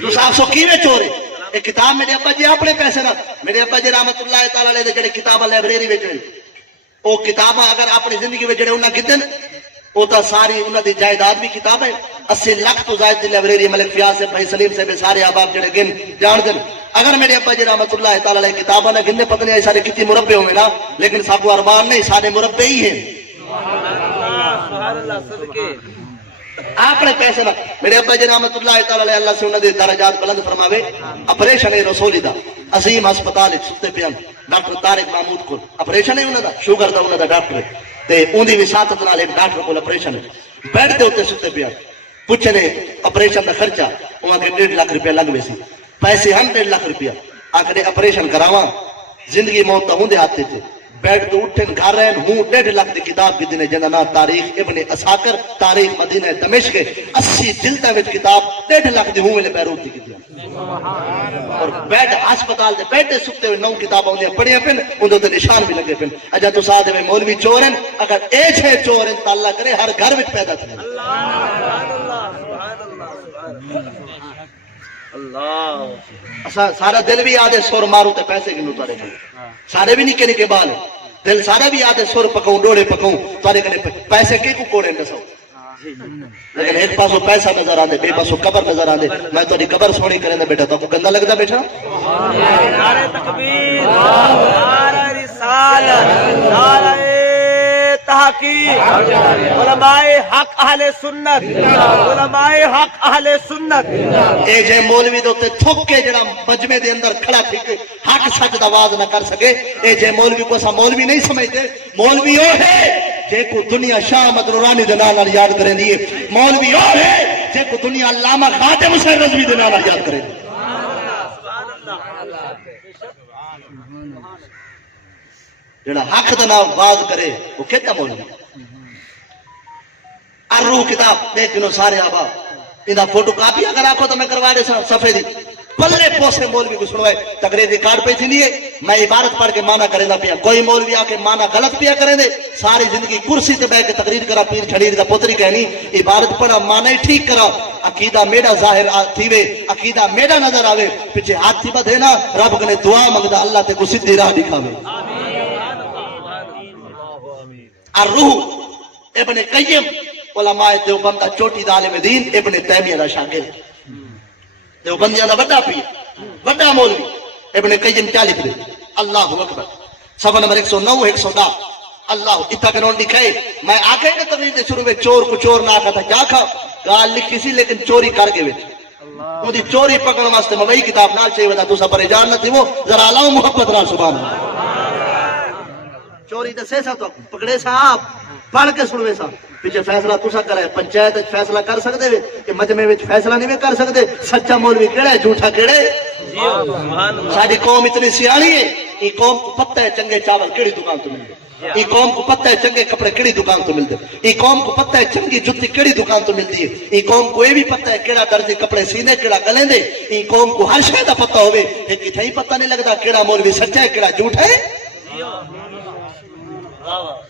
تو صاحب سو کیویں چور ہے ایک کتاب میرے ابا جی اپنے پیسے نہ میرے ابا جی رحمت اللہ تعالی علیہ دے جڑے کتاباں لائبریری وچ او کتاباں اگر اپنی زندگی وچ جڑے انہاں کیتے او تا ساری انہاں دی جائیداد بھی کتاب ہے 80 لاکھ تو زائد دی لائبریری ملک فیاض سے بھائی سلیم سے سارے احباب جڑے گن جان دن اگر میرے ابا جی رحمت اللہ تعالی علیہ کتاباں نہ گننے پتہ نہیں سارے کتنے مربع ہوئے نا لیکن سب ارمان نہیں سارے مربع ہی ہیں سبحان اللہ صدقے اپنے پیسے نہ میرے ابا جی رحمت اللہ تعالی علیہ اللہ سے انہاں دے درجات بلند فرماوے آپریشن رسول دا عظیم ہسپتال وچ ستے پیان ڈاکٹر طارق محمود کو آپریشن ہے انہاں دا شوگر دا انہاں دا ڈاکٹر تے اون دی وساطت نال ایک ڈاکٹر کو آپریشن بیڈ تے اوتے ستے پیان پوچھنے آپریشن دا خرچہ انہاں کے 1.5 لاکھ روپیہ لگ وے سی پیسے ہم 1.5 لاکھ روپیہ آکھدے آپریشن کراواں زندگی موت دا ہوندے ہاتھ تے بیٹھ تو اٹھن گھر رہن ہوں 1.5 لاکھ دی کتاب کی دینے جنہ نام تاریخ ابن اساکر تاریخ مدینہ دمشق 80 جلدہ وچ کتاب 1.5 لاکھ دی ہوں ملے بیروت دی کتاب اور بیڈ ہسپتال دے بیٹھے سکتے ہوئے 9 کتاباں انہیں پڑھیاں پن اندر تے نشان بھی لگے پن اجا تو ساتھ میں مولوی چور ہیں اگر اے چھ چور ہیں تو اللہ کرے ہر گھر وچ پیدا تھے اللہ سارا دل بھی یاد ہے سور مارو تے پیسے کنوں تارے کھڑے سارے بھی نکے نکے بال ہیں دل سارا بھی یاد ہے سور پکاؤں ڈوڑے پکاؤں تارے کھڑے پیسے کے کو کوڑے نسو لیکن ایک پاسو پیسہ نظر آندے بے پاسو قبر نظر آندے میں تو قبر سونی کریں دے بیٹا تو کو گندہ لگتا بیٹھا نعرہ تکبیر نعرہ رسالت نعرہ تحقیق علماء حق اہل سنت علماء حق اہل سنت اے جے مولوی دے تے تھک کے جڑا مجمع دے اندر کھڑا تھی کہ حق سچ دا آواز نہ کر سکے اے جے مولوی کو سا مولوی نہیں سمجھتے مولوی او ہے جے کو دنیا شاہ احمد نورانی دے نال یاد کریں دی مولوی او ہے جے کو دنیا علامہ خاتم حسین رضوی دے نال یاد کریں دی جڑا حق دا نام باز کرے وہ کہتا مولوی الروح کتاب دیکھنو سارے آبا انہا فوٹو کاپی اگر آکھو تو میں کروا دے صفحے دی پلے پوسے مولوی کو سنوائے تقریر دی کارڈ پہ تھی نہیں ہے میں عبارت پڑھ کے معنی کرے دا پیا کوئی مولوی آکے معنی غلط پیا کریں دے ساری زندگی کرسی تے بیٹھ کے تقریر کرا پیر چھڑیر دا پتری کہنی عبارت پڑھا معنی ٹھیک کرا عقیدہ میڈا ظاہر تھیوے عقیدہ میڈا نظر آوے پیچھے ہاتھ تھی بدھے نا رب کنے دعا منگدا اللہ تے کو سیدھی راہ دکھاوے الروح ابن قیم علماء دیوبند دا چوٹی دا عالم دین ابن تیمیہ دا شاگرد دیوبندیاں دا بڑا پیر بڑا مولوی ابن قیم کیا لکھ دے اللہ اکبر صفحہ نمبر 109 110 اللہ اتنا کنون دکھائے میں آکھے کہ تقریر دے شروع میں چور کو چور نہ آکھا تھا کیا کھا گال لکھی سی لیکن چوری کر کے ویٹ مجھے چوری پکڑ واسطے میں وہی کتاب نال چاہیے ودا تو سا پریشان نہ تھی وہ ذرا لاؤ محبت نال سبحان اللہ چوری دسے سا تو پکڑے سا آپ پڑھ کے سنوے سا پیچھے فیصلہ تسا کرے پنچایت فیصلہ کر سکتے ہوئے کہ مجمع میں فیصلہ نہیں کر سکتے سچا مولوی کیڑا ہے جھوٹا کیڑا ہے ساری قوم اتنی سیاڑی ہے یہ قوم کو پتہ ہے چنگے چاول کیڑی دکان تو ملتے یہ قوم کو پتہ ہے چنگے کپڑے کیڑی دکان تو ملتے یہ قوم کو پتہ ہے چنگی جتی کیڑی دکان تو ملتی ہے یہ قوم کو یہ بھی پتہ ہے کیڑا درجے کپڑے سینے کیڑا گلیں دے یہ قوم کو ہر شے دا پتہ ہوئے لیکن کہیں پتہ نہیں لگتا کیڑا مولوی سچا ہے کیڑا جھوٹا ہے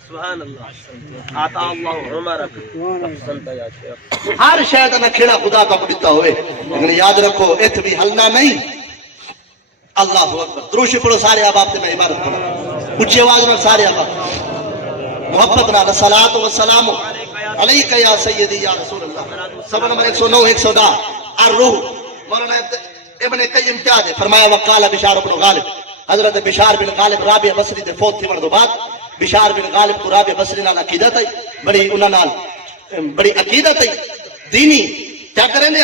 سبحان اللہ آتا اللہ عمرک احسنت یا شیخ ہر شاید نہ کھیڑا خدا کا دیتا ہوئے لیکن یاد رکھو ایت بھی ہلنا نہیں اللہ اکبر دروشی پڑھو سارے آباب سے میں عبارت پڑھا اچھی آواز میں سارے آباب محبت نال الصلاۃ والسلام علیک یا سیدی یا رسول اللہ صفحہ نمبر 109 110 الروح مولانا ابن قیم کیا دے فرمایا وقال بشار بن غالب حضرت بشار بن غالب رابعہ بصری دے فوت تھی مردو بعد بشار بن غالب کو رابعہ بصری نال عقیدت ہے بڑی انہاں نال بڑی عقیدت ہے دینی کیا کریں گے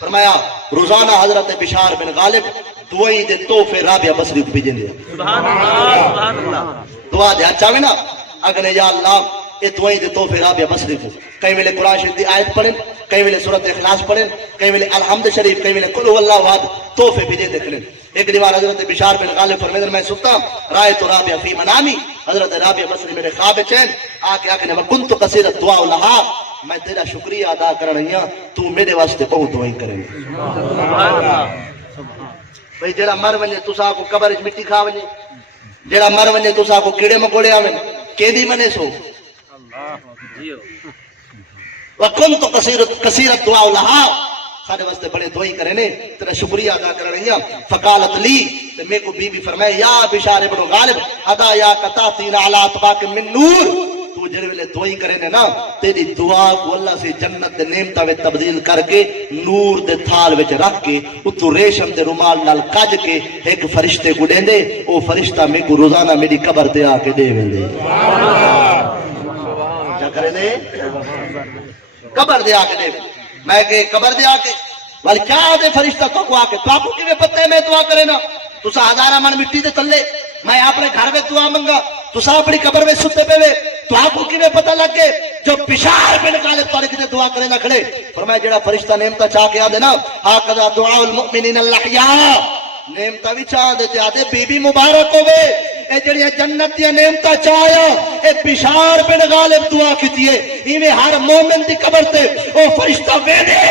فرمایا روزانہ حضرت بشار بن غالب دعائی دے تحفے رابعہ بصری کو بھیجیں دے سبحان اللہ دعا دے اچھا میں نا اگر یا اللہ یہ دعائی دے تحفے رابعہ بصری کو کئی ویلے قرآن شریف دی آیت پڑھیں کئی ویلے سورۃ اخلاص پڑھیں کئی ویلے الحمد شریف کئی ویلے قل هو اللہ احد تحفے بھیجے دیکھ لیں ایک دیوار حضرت بشار بن غالب فرمیدن میں ستا رائے تو رابعہ فی منامی حضرت رابعہ بصری میرے خواب چین آکے آکے نبا کنت قصیرت دعا لہا میں تیرا شکریہ ادا کرنیا تو میرے واسطے بہت دعائیں کریں بھئی جڑا مر ونجے تسا کو قبر وچ مٹی کھا ونجے جڑا مر ونجے تسا کو کیڑے مکوڑے آویں کیندی منے سو وکنت قصیرت دعا لہا سارے واسطے بڑے دعائی کرے نے تیرا شکریہ ادا کر رہی ہیں فقالت لی تو میں کو بی بی فرمائے یا بشار بن غالب ادا یا قطاتین علی اطباق من نور تو جڑے ویلے دعائی کرے نے نا تیری دعا کو اللہ سے جنت دے نعمتاں وچ تبدیل کر کے نور دے تھال وچ رکھ کے اتو ریشم دے رومال نال کج کے ایک فرشتے کو دیندے او فرشتہ میں کو روزانہ میری قبر تے آ کے دے ویندے کیا کرے نے قبر دے آ کے دے میں کہ قبر دے آ کے والی کیا آدھے فرشتہ تو کو آ کے تو آپ کو کیویں پتہ ہے میں دعا کرے نا تو سا ہزارہ من مٹی دے تلے میں اپنے گھر میں دعا منگا تو سا اپنی قبر میں ستے پہ وے تو آپ کو کیویں پتہ لگ گئے جو بشار بن غالب تارے کتے دعا کرے نہ کھڑے فرمایا جڑا فرشتہ نعمتہ چاہ کے آدھے نا ہاکذا دعاء المؤمنین الاحیاء نعمتہ بھی چاہ دیتے آدھے بی بی مبارک ہوئے اے جڑی جنت دیا نعمتہ چاہیا اے بشار بن غالب دعا کیتی ہے ایویں ہر مومن دی قبر تے او فرشتہ ویندے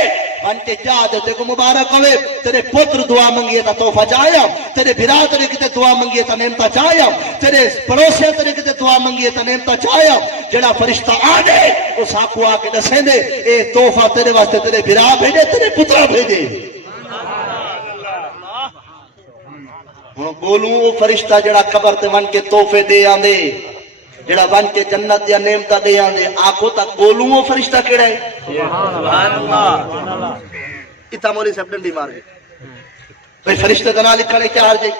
ون کے جا دے تے کو مبارک ہوئے تیرے پتر دعا منگیے تا تحفہ چاہیا تیرے بھرا تیرے کتے دعا منگیے تا نعمت چاہیا تیرے پڑوسے تیرے کتے دعا منگیے تا نعمت چاہیا جڑا فرشتہ آ دے اس آکو آ کے دسیں دے اے تحفہ تیرے واسطے تیرے بھرا بھیجے تیرے پتر بھیجے بولوں وہ فرشتہ جڑا قبر تے ون کے تحفے دے آندے جڑا ون کے جنت یا نعمت دے آندے آنکھوں تک بولوں وہ فرشتہ کیڑا ہے سبحان اللہ اتنا مولی سے ڈنڈی مار گئے بھئی فرشتے دا نام لکھنے کیا حال جائے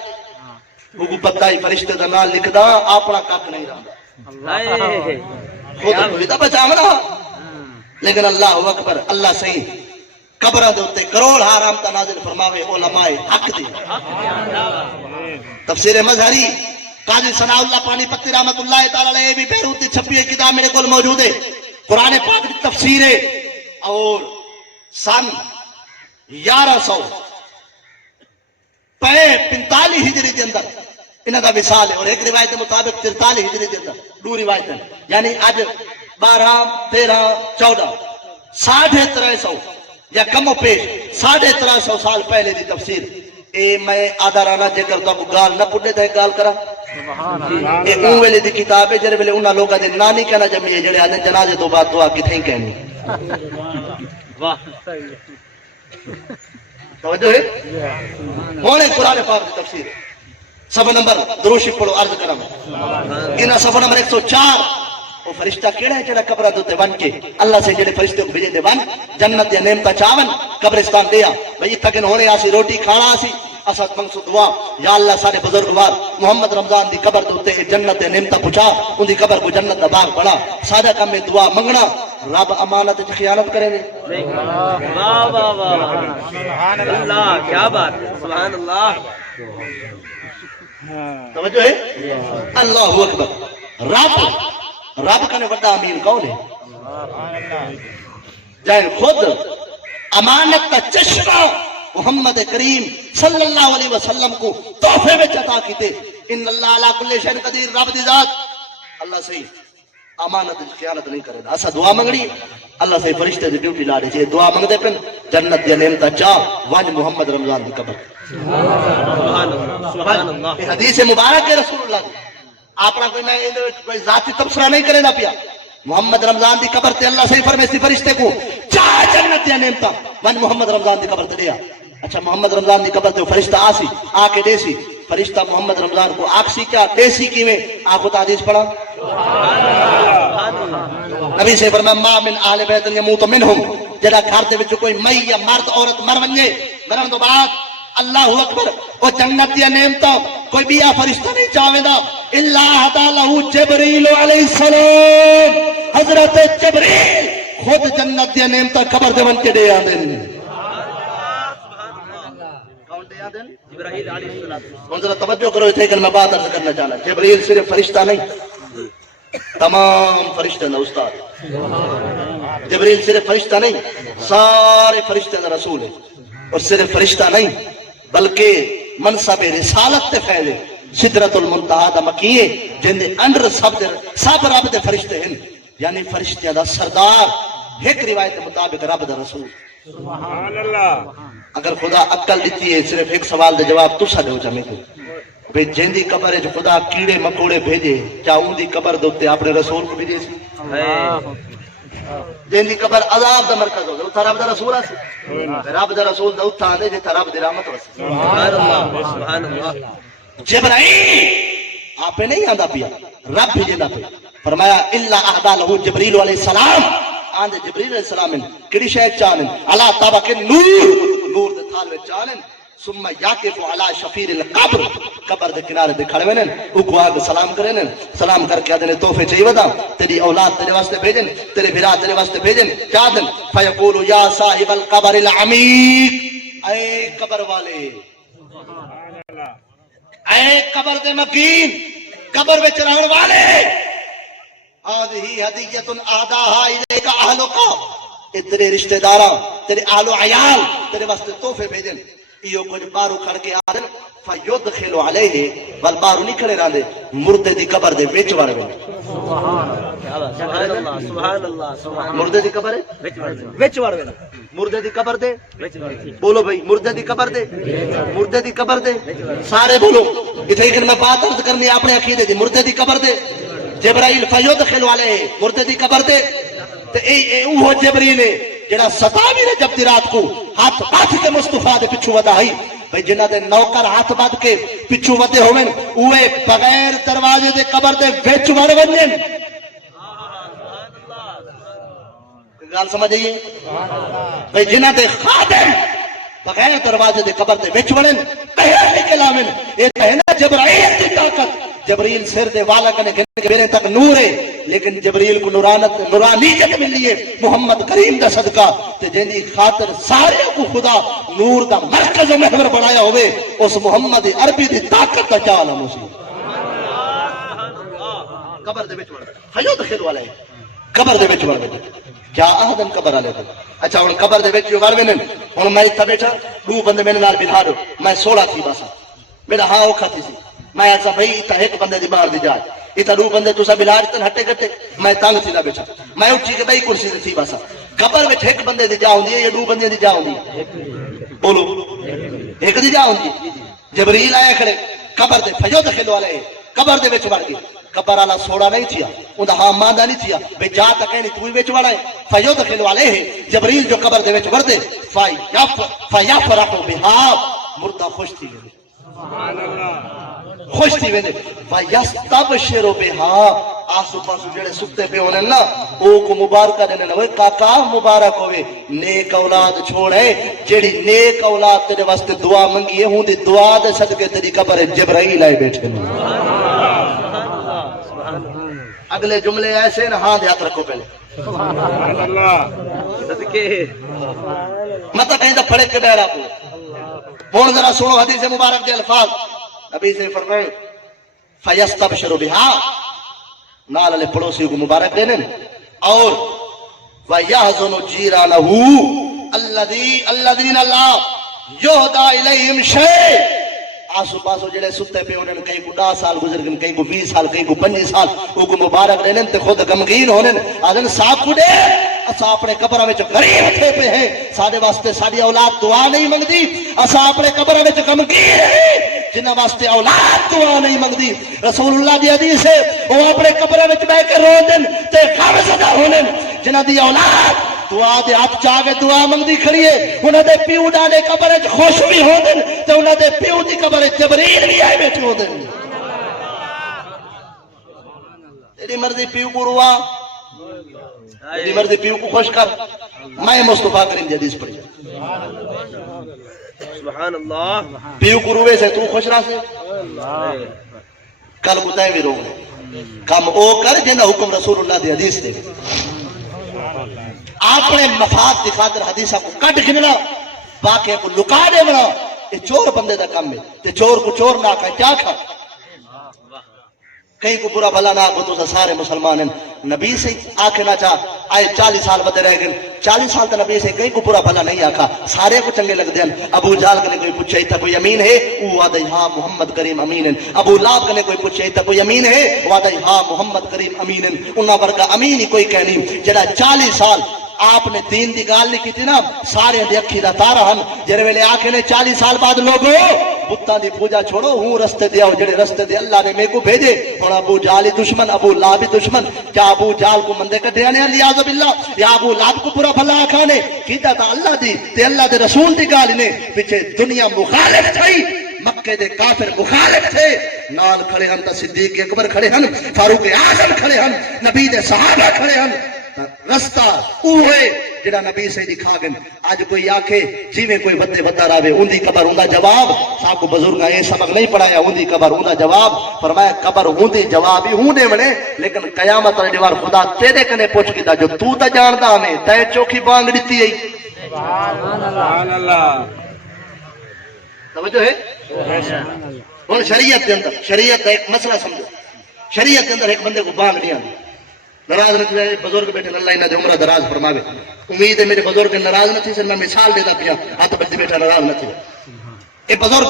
وہ کو پتہ ہی فرشتے دا نام لکھ دا اپنا کک نہیں رہا خود کوئی دا بچاونا لیکن اللہ اکبر اللہ صحیح قبرہ دے ہوتے کروڑ حرام تا نازل فرماوے علماء حق دے تفسیر مظہری قاضی ثناء اللہ پانی پتی رحمت اللہ تعالی علیہ بھی بیروتی چھپی کتاب میرے کول موجود ہے قرآن پاک کی تفسیر ہے اور سن 1145 ہجری کے اندر انہاں دا مثال ہے اور ایک روایت کے مطابق 43 ہجری کے اندر دو روایت ہیں یعنی آج 12 13 14 350 یا کم و پیش 350 سال پہلے دی تفسیر اے میں آدھا رانا جے کرتا کو گال نہ پڑھنے دے گال کرا اے اون ویلے دی کتاب ہے جڑے ویلے انہاں لوگاں دے نانی کہنا جمعی جڑے آدھے جنازے تو بعد دعا کتھیں کہنی توجہ ہے ہونے قرآن پاک دی تفسیر صفحہ نمبر دروشی پڑھو عرض کرم انہاں صفحہ نمبر 104 وہ فرشتہ کیڑا ہے جڑا قبرہ دوتے ون کے اللہ سے جڑے فرشتے کو بھیجے دے ون جنت یا نعمت چاون قبرستان دیا بھئی تھکن ہونے آسی روٹی کھانا آسی اسد منصور دعا یا اللہ سارے بزرگوار محمد رمضان دی قبر دوتے جنت یا نعمت پہنچا ان دی قبر کو جنت دا باغ بڑا سادہ کم میں دعا منگنا رب امانت وچ خیانت کرے نے واہ واہ واہ سبحان اللہ کیا بات ہے سبحان اللہ توجہ ہے اللہ اکبر رب کا نے بڑا امین کون ہے جائے خود امانت کا چشمہ محمد کریم صلی اللہ علیہ وسلم کو تحفے میں عطا کیتے ان اللہ علی کل شیء قدیر رب دی ذات اللہ صحیح امانت خیانت نہیں کرے اسا دعا منگڑی اللہ سے فرشتے دی ڈیوٹی لا دے دعا منگ دے پن جنت دی نعمت چاہ ون محمد رمضان دی قبر سبحان اللہ سبحان اللہ یہ حدیث مبارک ہے رسول اللہ دی اپنا کوئی ذاتی تبصرہ نہیں کرے نہ پیا محمد رمضان دی قبر تے اللہ سے فرمیسی فرشتے کو چاہ جنت یا نعمت ون محمد رمضان دی قبر تے دیا اچھا محمد رمضان دی قبر تے فرشتہ آسی آ کے دیسی فرشتہ محمد رمضان کو آکسی کیا دیسی کی میں آنکھوں حدیث پڑھا نبی سے فرمایا ما من اہل بیت یموت منہم جڑا گھر دے وچ کوئی مئی یا مرد عورت مر ونجے مرن تو بعد اللہ اکبر او جنت یا نعمت کوئی بیا فرشتہ نہیں چاہے دا اللہ حدا لہو جبریل علیہ السلام حضرت جبریل خود جنت یا نعمت قبر دے ون کے دے آدن جبرائیل علیہ السلام منظر توجہ کرو اتنے کہ میں بات عرض کرنا چاہنا جبریل صرف فرشتہ نہیں تمام فرشتہ نہ استاد جبریل صرف فرشتہ نہیں سارے فرشتے نہ رسول ہے اور صرف فرشتہ نہیں بلکہ منصب رسالت تے فیض سدرت المنتہا دا مکیے جن دے اندر سب رب دے فرشتے ہیں یعنی فرشتیاں دا سردار ایک روایت مطابق رب دا رسول سبحان اللہ اگر خدا عقل دیتی ہے صرف ایک سوال دے جواب تسا دے ہو جا میں کو بھئی جن دی قبر ہے جو خدا کیڑے مکوڑے بھیجے چاہوں دی قبر دوتے اپنے رسول کو بھیجے سی جن دی قبر عذاب دا مرکز ہوگا اتھا رب دا رسول آسی رب دا رسول دا اتھا آنے جتا رب دی رحمت رسی سبحان اللہ سبحان اللہ جبرائیل آپ نہیں آندہ پیا رب بھیجے نہ پیا فرمایا اللہ احدا لہو جبریل علیہ السلام آندے جبریل علیہ السلام کڑی شاید چانن اللہ طبق نور دے تھال میں چانن ثم یاکف علی شفیر القبر قبر دے کنارے دے کھڑے وینن او کو آگے سلام کرن سلام کر کے آدھنے تحفے چاہیے ودا تیری اولاد تیرے واسطے بھیجن تیرے بھرا تیرے واسطے بھیجن چاہدن فیقولو یا صاحب القبر العمیق اے قبر والے اے قبر دے مکین قبر میں چرہن والے آدھی حدیت آدھاہا الیکا اہلکا تیرے رشتہ دارہ تیرے اہل و عیال تیرے واسطے تحفے بھیجن ایو کچھ بارو کھڑ کے آدن فیدخل علیہ والبار نہیں کھڑے رہندے مردے دی قبر دے وچ وڑ وے سبحان اللہ سبحان اللہ سبحان مردے دی قبر وچ وڑ وے مردے دی قبر دے بولو بھائی مردے دی قبر دے مردے دی قبر دے سارے بولو ایتھے کہ میں بات عرض کرنی اپنے عقیدے دی مردے دی قبر دے جبرائیل فیدخل علیہ مردے دی قبر دے تے اے وہ جبرائیل ہے جڑا 27 رجب دی رات کو ہاتھ باتھ کے مصطفیٰ دے پچھو ودا ہے بھئی جنہ دے نوکر ہاتھ بات کے پچھو ودے ہوئے اوے بغیر دروازے دے قبر دے وچ وڑ ونجن گال سمجھ آئیے بھئی جنہ دے خادم بغیر دروازے دے قبر دے وچ وڑن کہے نکلامن یہ کہنا جبرائیل دی طاقت جبریل سر دے والا کنے کہ میرے تک نور ہے لیکن جبریل کو نورانیت ملی ہے محمد کریم دا صدقہ تے جنی خاطر سارے کو خدا نور دا مرکز و محور بنایا ہوئے اس محمد عربی دی طاقت دا چالا موسی قبر دے وچ وڑ فیدخل والے قبر دے وچ وڑ کیا آدم قبر والے تے اچھا ہن قبر دے وچ وڑ وینن ہن میں تے بیٹھا دو بندے میرے نال بٹھا دو میں 16 تھی بس میرا ہاں اوکھا تھی میں ایسا بھائی اتنا ایک بندے دی باہر دی جائے اتنا دو بندے تسا بلار اتنا ہٹے گٹے میں تنگ تھی نہ بیٹھا میں اٹھی کے بھائی کرسی تھی بسا قبر میں ایک بندے دی جا ہوندی ہے یا دو بندے دی جا ہوندی ہے بولو ایک دی جا ہوندی جبریل آیا کھڑے قبر دے فیدخل والے قبر دے وچ وڑ گئے قبر والا سوڑا نہیں تھیا اوندا ہاں ماندا نہیں تھیا بے جا تک کہنی تو وچ وڑا ہے فیدخل والے جبریل جو قبر دے وچ وڑدے فیفرح بها مردہ خوش تھی گئے سبحان اللہ خوش تھی ویندے وَيَسْتَبْشِرُ بِهَا آسو پاسو جڑے سکتے پہ ہونے نا او کو مبارکہ دینے نا وہ کاکا مبارک ہوئے نیک اولاد چھوڑے جڑی نیک اولاد تیرے واسطے دعا منگی ہے ہوں دی دعا دے صدقے تیری قبر جبرائیل آئے بیٹھے اگلے جملے ایسے نا ہاں دیات رکھو پہلے سبحان اللہ صدقے مطلب کہیں دا پھڑے کے بیرہ کو ہون ذرا سنو حدیث مبارک دے الفاظ نبی سے فرمائے فیستبشر بها نال علی پڑوسی کو مبارک دینے اور ویحزن جیرانہ الذین لا یہدا الیہم شیء آسو پاسو جڑے ستے پہ انہوں نے کہیں کو 10 سال گزر گئے کہیں کو 20 سال کہیں کو 25 سال وہ کو مبارک دینے تے خود غمگین ہونے آدھن صاحب کو دے اسا اپنے قبرہ میں غریب تھے پہ ہیں سارے واسطے ساری اولاد دعا نہیں منگدی اسا اپنے قبرہ میں غمگین ہیں جنہ واسطے اولاد دعا نہیں منگدی رسول اللہ دی حدیث ہے وہ اپنے قبرہ میں بیٹھ کے رو دن تے غم زدہ ہونے جنہ دی اولاد دعا دے ہاتھ چاہ دعا منگدی کھڑی ہے انہاں دے پیو ڈالے قبر وچ خوش بھی ہوندن تے انہاں دے پیو دی قبر وچ جبریل بھی آئے بیٹھے ہوندن تیری مرضی پیو کو روا تیری مرضی پیو کو خوش کر میں مصطفیٰ کریم دی حدیث پڑھی سبحان اللہ پیو کو روے سے تو خوش رہا سے کل بتائے بھی رو کم او کر جنہ حکم رسول اللہ دی حدیث دے اپنے مفاد دی خاطر حدیثہ کو کٹ گھننا باقی کو لکا دے بنا یہ چور بندے دا کم ہے تے چور کو چور نہ کھا کیا کھا کہیں کو برا بھلا نہ کو تو سارے مسلمان ہیں نبی سے آنکھیں نہ چاہ آئے 40 سال بدے رہ گئے 40 سال تا نبی سے کہیں کو برا بھلا نہیں آکھا سارے کو چنگے لگ دیں ابو جال کنے کوئی پوچھے تھا کوئی امین ہے وہ آدھائی ہاں محمد کریم امین ہے ابو لاب کنے کوئی پوچھے تھا کوئی امین ہے وہ آدھائی ہاں محمد کریم امین ہے انہاں برکہ امین ہی کوئی کہنی جڑا 40 سال آپ نے دین دی گال نہیں کی تھی نا سارے دی اکھی دا تارا ہن جڑے ویلے آنکھیں نے 40 سال بعد لوگو بتاں دی پوجا چھوڑو ہوں رستے دیا جڑے رستے دے اللہ نے میں کو بھیجے اور ابو جال دشمن ابو لاب دشمن کیا ابو جال کو مندے کٹے آنے لیاذ باللہ یا ابو لاب کو پورا بھلا آکھانے کیتا تا اللہ دی تے اللہ دے رسول دی گال نے پیچھے دنیا مخالف تھی مکے دے کافر مخالف تھے نال کھڑے ہن تا صدیق اکبر کھڑے ہن فاروق اعظم کھڑے ہن نبی دے صحابہ کھڑے ہن رستہ اوہے جڑا نبی سے دکھا گن آج کوئی آکھے جیویں کوئی بتے بتا راوے اندی قبر اندہ جواب صاحب کو بزرگاں یہ سبق نہیں پڑھایا اندی قبر اندہ جواب فرمایا قبر اندی جواب ہی ہوندے ونے لیکن قیامت والے دیوار خدا تیرے کنے پوچھ کیتا جو تو تا جاندا ہمیں تے چوکھی بانگ دتی ہے سبحان اللہ توجہ ہے ہن شریعت دے اندر شریعت دا ایک مسئلہ سمجھو شریعت دے اندر ایک بندے کو بانگ نہیں آندی ناراض نہ تھے بزرگ بیٹھے اللہ انہاں دی عمر دراز فرماوے امید ہے میرے بزرگ ناراض نہ تھی سر میں مثال دیتا پیا ہاتھ بچ بیٹھا ناراض نہ تھے اے بزرگ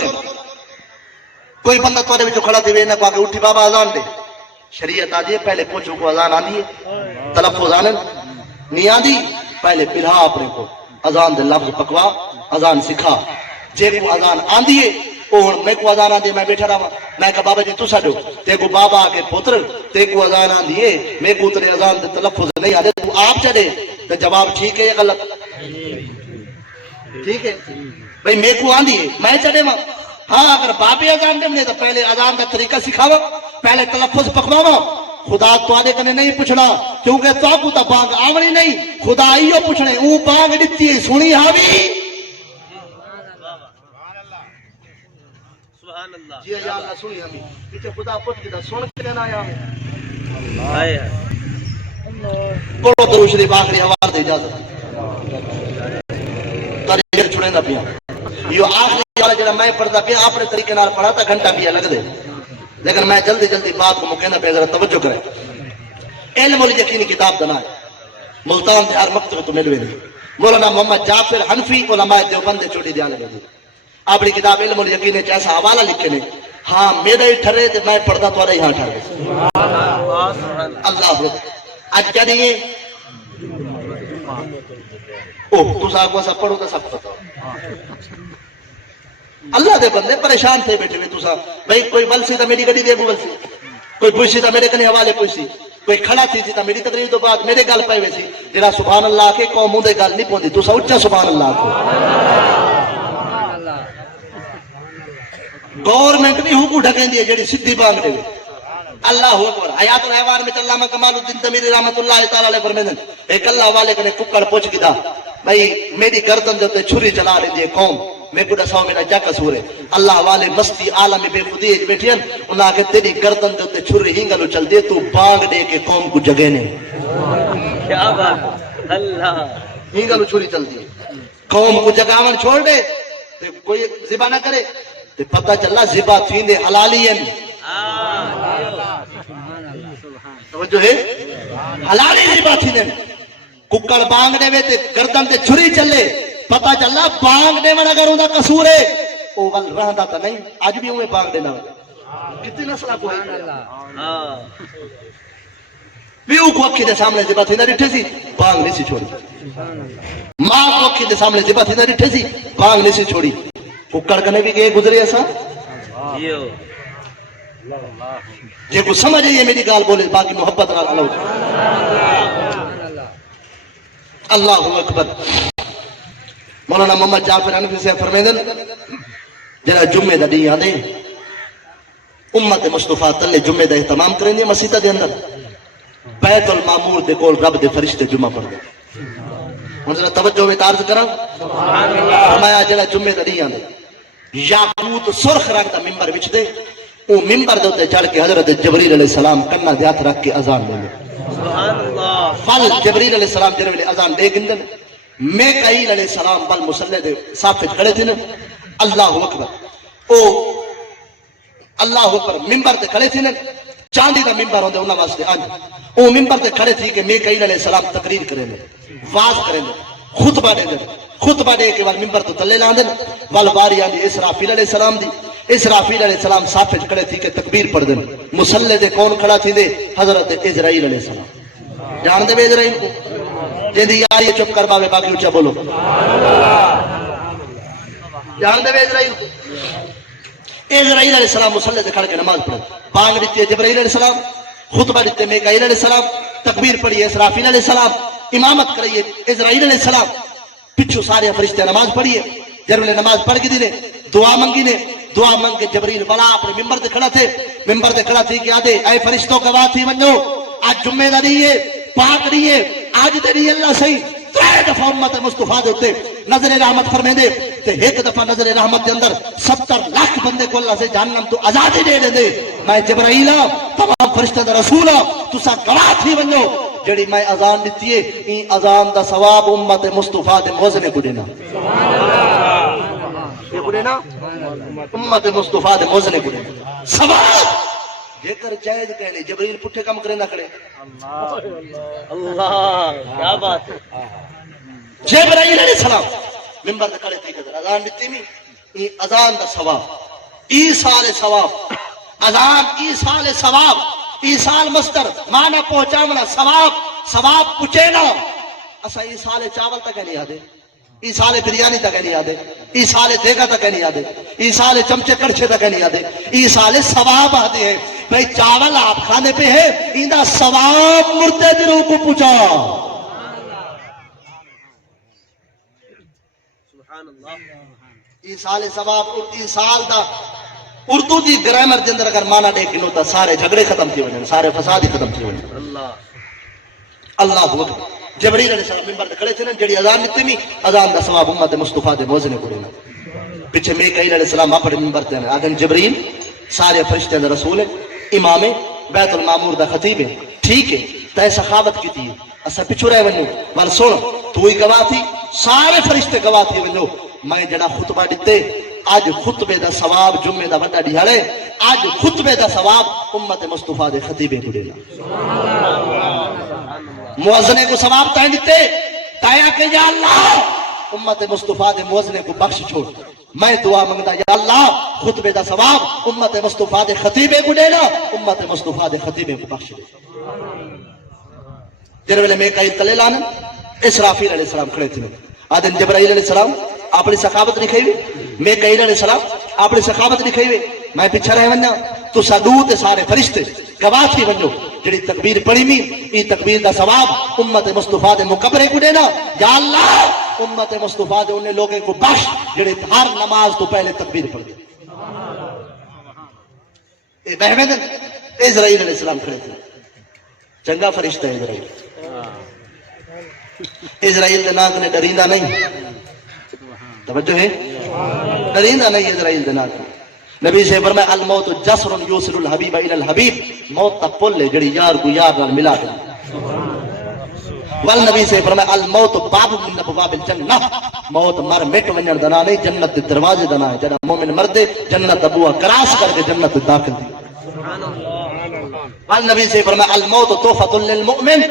کوئی بندہ تھوڑے وچوں کھڑا تھی وینا کو کہ اٹھی بابا اذان دے، شریعت آ جی پہلے پوچھو کو اذان آندی ہے، تلفظ آنے نہیں آندی، پہلے پڑھا اپنے کو اذان دے لفظ پکوا، اذان سکھا، جے کو اذان آندی ہے او ہن میں کو اذان آندی ہے میں بیٹھا رہا میں کہ بابا جی تسا دو تے کو بابا کے پتر تے کو اذان آندی ہے میں کو تیرے اذان دے تلفظ نہیں آندے تو آپ چڑے تے جواب ٹھیک ہے یا غلط؟ ٹھیک ہے بھئی میں کو آندی ہے میں چڑے ماں ہاں اگر بابے اذان دے تو پہلے اذان دا طریقہ سکھاوا، پہلے تلفظ پکواوا، خدا تواڈے کنے نہیں پوچھنا کیونکہ تاکو تا بانگ آونی نہیں، خدا ایو پوچھنے او بانگ دتی ہے سنی ہاوی سبحان اللہ جی یا اللہ سنی ہمیں پیچھے خدا پوچھ کے سن کے لینا آیا ہمیں ہائے پڑھو درود شریف آخری حوال دے اجازت تاریخ چھڑے نہ پیا یہ آخری حوالہ جڑا میں پڑھتا پیا اپنے طریقے نال پڑھا تا گھنٹہ پیا لگ دے لیکن میں جلدی جلدی بات کو مکینہ پہ ذرا توجہ کریں علم الیقینی کتاب دنا ہے ملتان دے ہر مکتب تو ملوے نہیں مولانا محمد جعفر حنفی علماء دیوبند چوٹی دیا لگے دی اپنی کتاب علم الیقین چ ایسا حوالہ لکھے نے ہاں میرا ہی ٹھرے تے میں پڑھدا تو یہاں ٹھر گئے اللہ اج کیا نہیں او تو صاحب کو سب پڑھو تو سب پتہ اللہ دے بندے پریشان تھے بیٹھے ہوئے تسا بھئی کوئی ولسی تا میری گڈی دے کو ولسی کوئی پوچھی تا میرے کنے حوالے پوچھی کوئی کھڑا تھی تا میری تقریر تو بعد میرے گل پے ویسی جڑا سبحان اللہ کے قوم دے گل نہیں پوندی تسا اچا سبحان اللہ کو گورنمنٹ بھی حقوق ڈھکیندی ہے جڑی سیدھی بانگ دے اللہ اکبر حیات الحیوان میں علامہ کمال الدین تمیری رحمت اللہ تعالی علیہ فرمائیں ایک اللہ والے کنے ککڑ پوچھ گدا بھئی میری گردن دے تے چھری چلا رہی ہے قوم میں کو دساؤ میرا کیا قصور ہے اللہ والے مستی عالم بے خودی بیٹھے ہیں انہاں کہ تیری گردن دے تے چھری ہنگلو چل دے تو بانگ دے کے قوم کو جگے نے کیا بات اللہ ہنگلو چھری چل دی قوم کو جگاون چھوڑ دے تے کوئی ذبح نہ کرے تے پتہ چلا ذبح تھیندے حلالی ہیں توجہ ہے حلالی ذبح تھیندے ککڑ بانگ دے وے تے گردن تے چھری چلے پتہ چلا بانگ دے من اگر اوندا قصور ہے او ول رہندا تا نہیں اج بھی اوے بانگ دینا کتنی نسل کو ہے ہاں پیو کو اکھی دے سامنے ذبح تھیندا ڈٹھے سی بانگ نہیں سی چھوڑی ماں کو اکھی دے سامنے ذبح تھیندا ڈٹھے سی بانگ نہیں سی چھوڑی ککڑ کنے بھی گئے گزرے ایسا جیو جے کو سمجھ یہ میری گال بولے باقی محبت نال اللہ اکبر مولانا محمد جعفر حنفی سے فرمیدن جڑا جمعے دا ڈی آندے امت مصطفیٰ تلے جمعے دا اہتمام کریں گے مسجد دے اندر بیت المعمور دے کول رب دے فرشتے جمعہ پڑھ دے ہن ذرا توجہ وچ عرض کراں فرمایا جڑا جمعے دا ڈی آندے یاقوت سرخ رنگ دا منبر وچ دے او منبر دے تے چڑھ کے حضرت جبریل علیہ السلام کنا دے ہاتھ رکھ کے اذان دے سبحان اللہ فل جبریل علیہ السلام جڑے ویلے اذان دے گندن میکائیل علیہ السلام بل مصلی دے صف وچ کھڑے تھے اللہ اکبر او اللہ اکبر منبر تے کھڑے تھے چاندی دا منبر ہوندا انہاں واسطے او منبر تے کھڑے تھی کہ میکائیل علیہ السلام تقریر کریں واز کریں خطبہ دے کے بعد منبر تو تلے لاندے ول باری آندی اسرافیل علیہ السلام دی اسرافیل علیہ السلام صف وچ کھڑے تھی کہ تکبیر پڑھ دین مصلی تے کون کھڑا تھی دے حضرت اسرائیل علیہ السلام جان دے اسرائیل کو جیندی یاری چپ کر باوے باقی اونچا بولو جان دے اسرائیل کو اسرائیل علیہ السلام مصلی تے کھڑ کے نماز پڑھے بانگ دتی جبرائیل علیہ السلام خطبہ دیتے میکائیل علیہ السلام تکبیر پڑھی اسرافیل علیہ السلام امامت کریے اسرائیل علیہ السلام پچھو سارے فرشتے نماز پڑھیے جب نے نماز پڑھ کے دینے دعا منگی نے دعا منگ کے جبریل والا اپنے ممبر تے کھڑا تھے ممبر تے کھڑا تھی کہ آدھے اے فرشتوں کے بات ہی ونجو آج جمعہ دا نہیں ہے پاک نہیں ہے آج تے نہیں اللہ صحیح ترے دفعہ امت مصطفیٰ دے ہوتے نظر رحمت فرمے دے تے ایک دفعہ نظر رحمت دے اندر 70 لاکھ بندے کو اللہ سے جہنم تو آزادی دے دے میں جبرائیل تمام فرشتے دا رسول تسا گواہ تھی ونجو جڑی میں اذان دیتی ہے این اذان دا ثواب امت مصطفیٰ دے موزنے کو دینا یہ کو دینا امت مصطفیٰ دے موزنے کو دینا ثواب جے کر جائز کہہ لے جبریل پٹھے کم کرے نہ کرے اللہ کیا بات ہے جبرائیل علیہ السلام منبر تے کھڑے تھی کہ اذان دیتی نہیں این اذان دا ثواب ایصال ثواب اذان ایصال ثواب ایصال مصدر معنی پہنچاونا ثواب پچینا اسا ایصال چاول تک نہیں آدے ایصال بریانی تک نہیں آدے ایصال دیگا تک نہیں آدے ایصال چمچے کڑچے تک نہیں آدے ایصال ثواب آتے ہیں بھئی چاول آپ کھانے پہ ہے ایندہ ثواب مردے دلوں کو پوچھا سبحان اللہ ایصال ثواب اور ایصال دا اردو دی گرامر دے اندر اگر معنی دیکھنو تا سارے جھگڑے ختم تھی وجن سارے فساد ہی ختم تھی وجن اللہ اکبر جبرائیل علیہ السلام منبر تے کھڑے تھے نا جڑی اذان دتی می اذان دا ثواب امت مصطفیٰ دے موزنے کو دینا پیچھے میکائیل علیہ السلام اپنے منبر تے نے آگن جبرائیل سارے فرشتے دا رسول ہے امام بیت المعمور دا خطیب ہے ٹھیک ہے تے سخاوت کی تھی اسا پیچھے رہ ونجو ول سن تو ہی گواہ تھی سارے فرشتے گواہ تھی ونجو میں جڑا خطبہ دتے آج خطبے دا ثواب جمعے دا وڈا ڈیاڑے آج خطبے دا ثواب امت مصطفیٰ دے خطیبے کو دینا موازنے کو ثواب تائیں دیتے تایا کہ یا اللہ امت مصطفیٰ دے موازنے کو بخش چھوڑ میں دعا منگتا یا اللہ خطبے دا ثواب امت مصطفیٰ دے خطیبے کو دینا امت مصطفیٰ دے خطیبے کو بخش دینا جن ویلے میں کئی تلے لانا اسرافیل علیہ السلام کھڑے تھے آدن جبرائیل علیہ السلام اپنی سخاوت لکھائی ہوئی میں کئی علیہ السلام اپنی سخاوت لکھائی ہوئی میں پیچھے رہے ونجا تو سدوت سارے فرشتے گواہ تھی ونجو جڑی تکبیر پڑھی می ای تکبیر دا ثواب امت مصطفیٰ دے مقبرے کو دینا یا اللہ امت مصطفیٰ دے انہیں لوگوں کو بخش جڑے ہر نماز تو پہلے تکبیر پڑھ گئے اے بہمدن اسرائیل علیہ السلام کھڑے تھے چنگا فرشتہ ہے اسرائیل دے ناک نے ڈریندہ نہیں توجہ ہے ڈریندہ نہیں اسرائیل دے ناک نے نبی سے فرمایا الموت جسر یوصل الحبیب الى الحبیب موت تا پل ہے جڑی یار کو یار نال ملا دے والنبی سے فرمایا الموت باب من ابواب الجنہ موت مر مٹ ونجن دنا نہیں جنت دے دروازے دنا ہے جڑا مومن مردے جنت ابوا کراس کر کے جنت داخل دی والنبی سے فرمایا الموت تحفۃ للمؤمن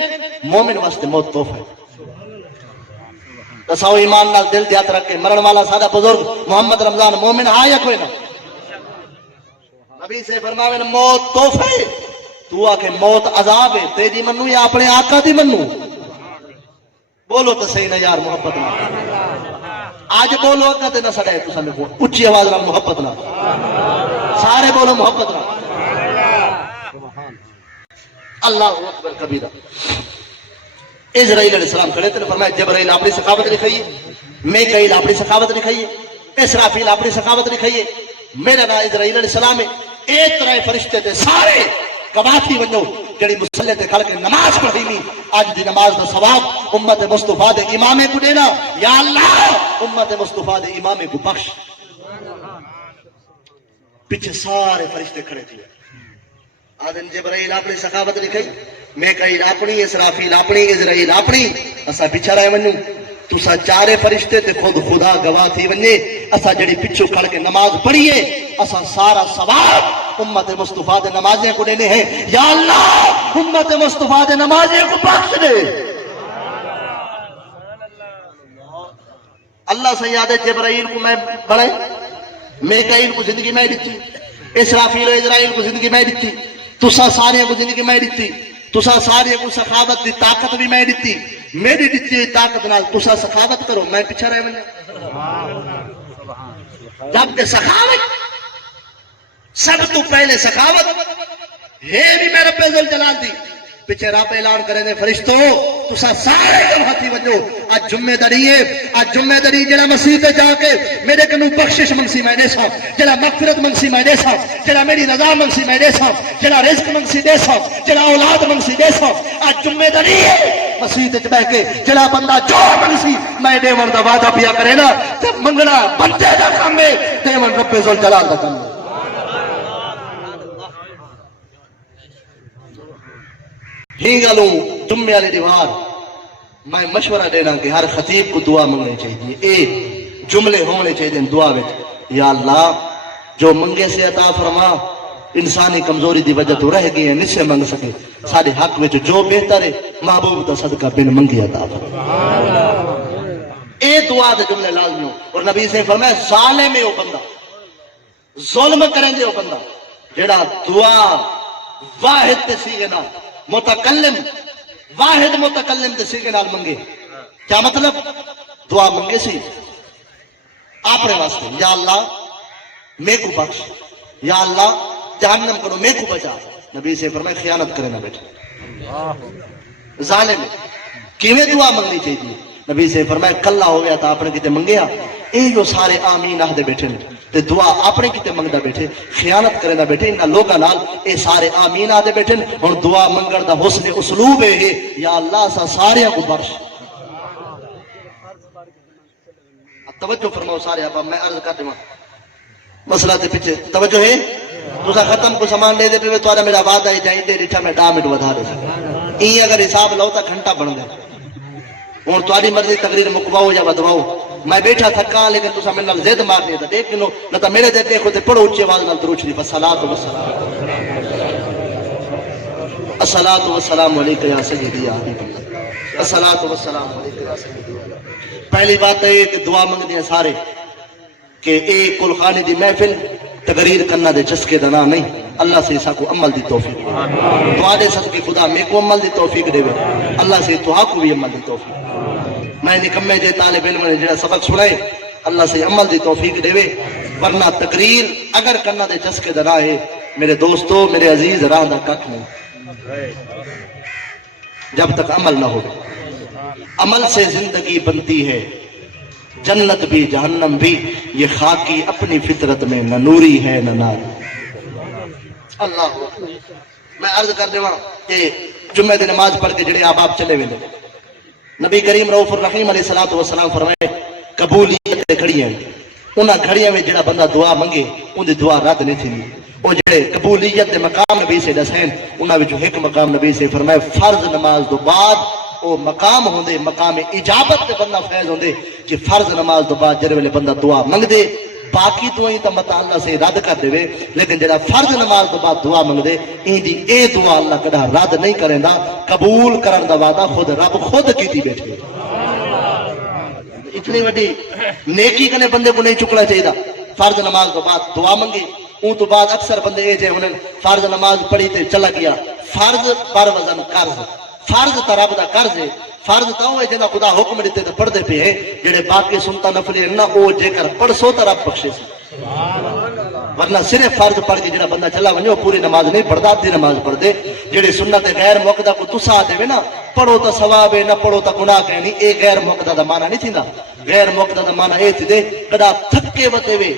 مومن واسطے موت تحفہ ہے تساو ایمان نال دل دیات رکھ کے مرن والا سادہ بزرگ محمد رمضان مومن آیا کوئی نہ نبی سے فرمایا موت تحفہ ہے تو آکے موت عذاب ہے تیری منو یا اپنے آقا دی منو بولو تو صحیح نہ یار محبت نہ آج بولو اگا تے نہ سڑے تو سنے بول اچھی آواز نہ محبت نہ سارے بولو محبت نہ اللہ اکبر کبیرہ اسرائیل علیہ السلام کھڑے تھے فرمایا جبرائیل اپنی سخاوت لکھائیے میکائیل اپنی سخاوت لکھائیے اسرافیل اپنی سخاوت لکھائیے میرا نام اسرائیل علیہ السلام ہے ایک طرح فرشتے تھے سارے گواہ تھی ونجو جڑی مصلی تے کھڑ کے نماز پڑھی می آج دی نماز دا ثواب امت مصطفیٰ دے امامے کو دینا یا اللہ امت مصطفیٰ دے امامے کو بخش پیچھے سارے فرشتے کھڑے تھے آدن جبرائیل اپنی سخاوت لکھائی میکائیل اپنی اسرافیل اپنی اسرائیل اپنی اسا پیچھے رہے ونجو تسا چارے فرشتے تے خود خدا گواہ تھی ونجے اسا جڑی پچھو کھڑ کے نماز پڑھیے اسا سارا ثواب امت مصطفیٰ دے نمازیں کو دینے ہیں یا اللہ امت مصطفیٰ دے نمازیں کو بخش دے اللہ سے یاد ہے جبرائیل کو میں بڑھائے میکائیل کو زندگی میں دیتی اسرافیل و اسرائیل کو زندگی میں دیتی تسا سارے کو زندگی میں دیتی تسا سارے کو سخاوت دی طاقت بھی میں دیتی میری دیتی طاقت نال تسا سخاوت کرو میں پیچھے رہے ونجا جب کہ سخاوت سب تو پہلے سخاوت ہے بھی میں رب ذوالجلال دی پیچھے رب اعلان کرے دے فرشتو تسا سارے گواہ تھی ونجو آج جمعہ داری ہے آج جمعہ داری جڑا مسیح تے جا کے میرے کنو بخشش منگسی میں دے سا جڑا مغفرت منگسی میں دے سا جڑا میری رضا منگسی میں دے سا جڑا رزق منگسی دے سا جڑا اولاد منگسی دے سا آج جمعہ داری ہے مسیح تے بیٹھ کے جڑا بندہ جو منگسی میں دے ون دا وعدہ پیا کرے نا تے منگنا بندے دا کام ہے تے من رب ذوالجلال دا کام ہے ہی گلوں جمعے والے دیوار میں مشورہ دینا کہ ہر خطیب کو دعا منگنی چاہیے اے جملے ہونے چاہیے دعا وچ یا اللہ جو منگے سے عطا فرما انسانی کمزوری دی وجہ تو رہ گئی ہے نسے منگ سکے سارے حق وچ جو بہتر ہے محبوب دا صدقہ بن منگی عطا فرما اے دعا دے جملے لازمی ہو اور نبی سے فرمایا ظالم ہے وہ بندہ ظلم کریں دے بندہ جڑا دعا واحد تے سیغے نال متکلم واحد متکلم تے سیغے نال منگے. کیا مطلب؟ دعا منگے سی اپنے واسطے، یا اللہ میں کو بخش، یا اللہ جہنم کرو میں کو بچا. نبی سے فرمائے خیانت کرے نہ بیٹھے ظالم. کیویں دعا منگنی چاہیے؟ نبی سے فرمائے کلا ہو گیا تا اپنے کتے منگیا اے جو سارے آمین آہدے بیٹھے نے تے دعا اپنے کتے منگدا بیٹھے، خیانت کرے نہ بیٹھے. انہاں لوکاں نال اے سارے آمین آہدے بیٹھے نے. ہن دعا منگن دا حسن اسلوب ہے یا اللہ سا سارے کو بخش. توجہ فرماؤ سارے آپ، میں عرض کر دوں مسئلہ تے پیچھے توجہ ہے. تسا ختم کو سامان دے دے پے تہاڈا میرا وعدہ ہے جائیں دے ڈٹھا میں 10 منٹ ودھا دے. این اگر حساب لو تا گھنٹہ بن گیا. ہن تہاڈی مرضی تقریر مکواؤ یا ودواؤ. میں بیٹھا تھکا لیکن تسا میرے نال ضد مارنی تے دیکھ لو نہ تا میرے تے دیکھو تے پڑھو اونچی آواز نال درود شریف الصلاۃ والسلام الصلاۃ والسلام علیک یا سیدی یا حبیب اللہ الصلاۃ والسلام علیک یا سیدی. پہلی بات ہے کہ دعا منگتے ہیں سارے کہ اے کل خانے دی محفل تقریر کرنا دے چسکے دا نام نہیں. اللہ سے اسا کو عمل دی توفیق دعا دے صدقے خدا میں کو عمل دی توفیق دے. اللہ سے تو کو بھی عمل دی توفیق. میں نکمے دے طالب علم نے جڑا سبق سنائے اللہ سے عمل دی توفیق دے. ورنہ تقریر اگر کرنا دے چسکے دا نہ ہے میرے دوستو میرے عزیز راہ دا کٹ نہیں جب تک عمل نہ ہو. عمل سے زندگی بنتی ہے جنت بھی جہنم بھی. یہ خاکی اپنی فطرت میں نہ نوری ہے نہ ناری. اللہ میں عرض کر دوں کہ جمعہ دی نماز پڑھ کے جڑے آپ چلے ویلے نبی کریم رؤوف الرحیم علیہ الصلوۃ والسلام فرمائے قبولیت تے کھڑی ہیں. انہاں گھڑیاں میں جڑا بندہ دعا منگے ان دی دعا رد نہیں تھینی. وہ جڑے قبولیت دے مقام نبی سے دسین انہاں وچوں ایک مقام نبی سے فرمائے فرض نماز تو بعد وہ مقام ہوندے مقام اجابت دے بندہ فیض ہوندے کہ فرض نماز تو بعد جڑے ویلے بندہ دعا منگ دے باقی تو ہی تو مت اللہ سے رد کر دے لیکن جڑا فرض نماز تو بعد دعا منگ دے این دی اے دعا اللہ کدا رد نہیں کریندا. قبول کرن دا وعدہ خود رب خود کیتی بیٹھے. اتنی وڈی نیکی کنے بندے کو نہیں چکنا چاہیے. فرض نماز تو بعد دعا منگی اون تو بعد اکثر بندے اے جے انہاں فرض نماز پڑھی تے چلا گیا. فرض پر وزن قرض فرض تا رب دا قرض ہے. فرض تا ہوئے جنہاں خدا حکم دیتے تے پڑھ دے پہ ہے جڑے باقی سنتا نفلی نہ او جے کر پڑھ سو تا رب بخشے سی. ورنہ صرف فرض پڑھ کے جڑا بندہ چلا ونجو پوری نماز نہیں پڑھدا آدھی نماز پڑھ دے. جڑے سنت غیر موقدہ کو تسا دے نا پڑھو تا ثواب ہے نہ پڑھو تا گناہ کہنی اے غیر موقدہ دا معنی نہیں تھیندا. غیر موقدہ دا معنی اے تھی دے کدا تھکے وتے وے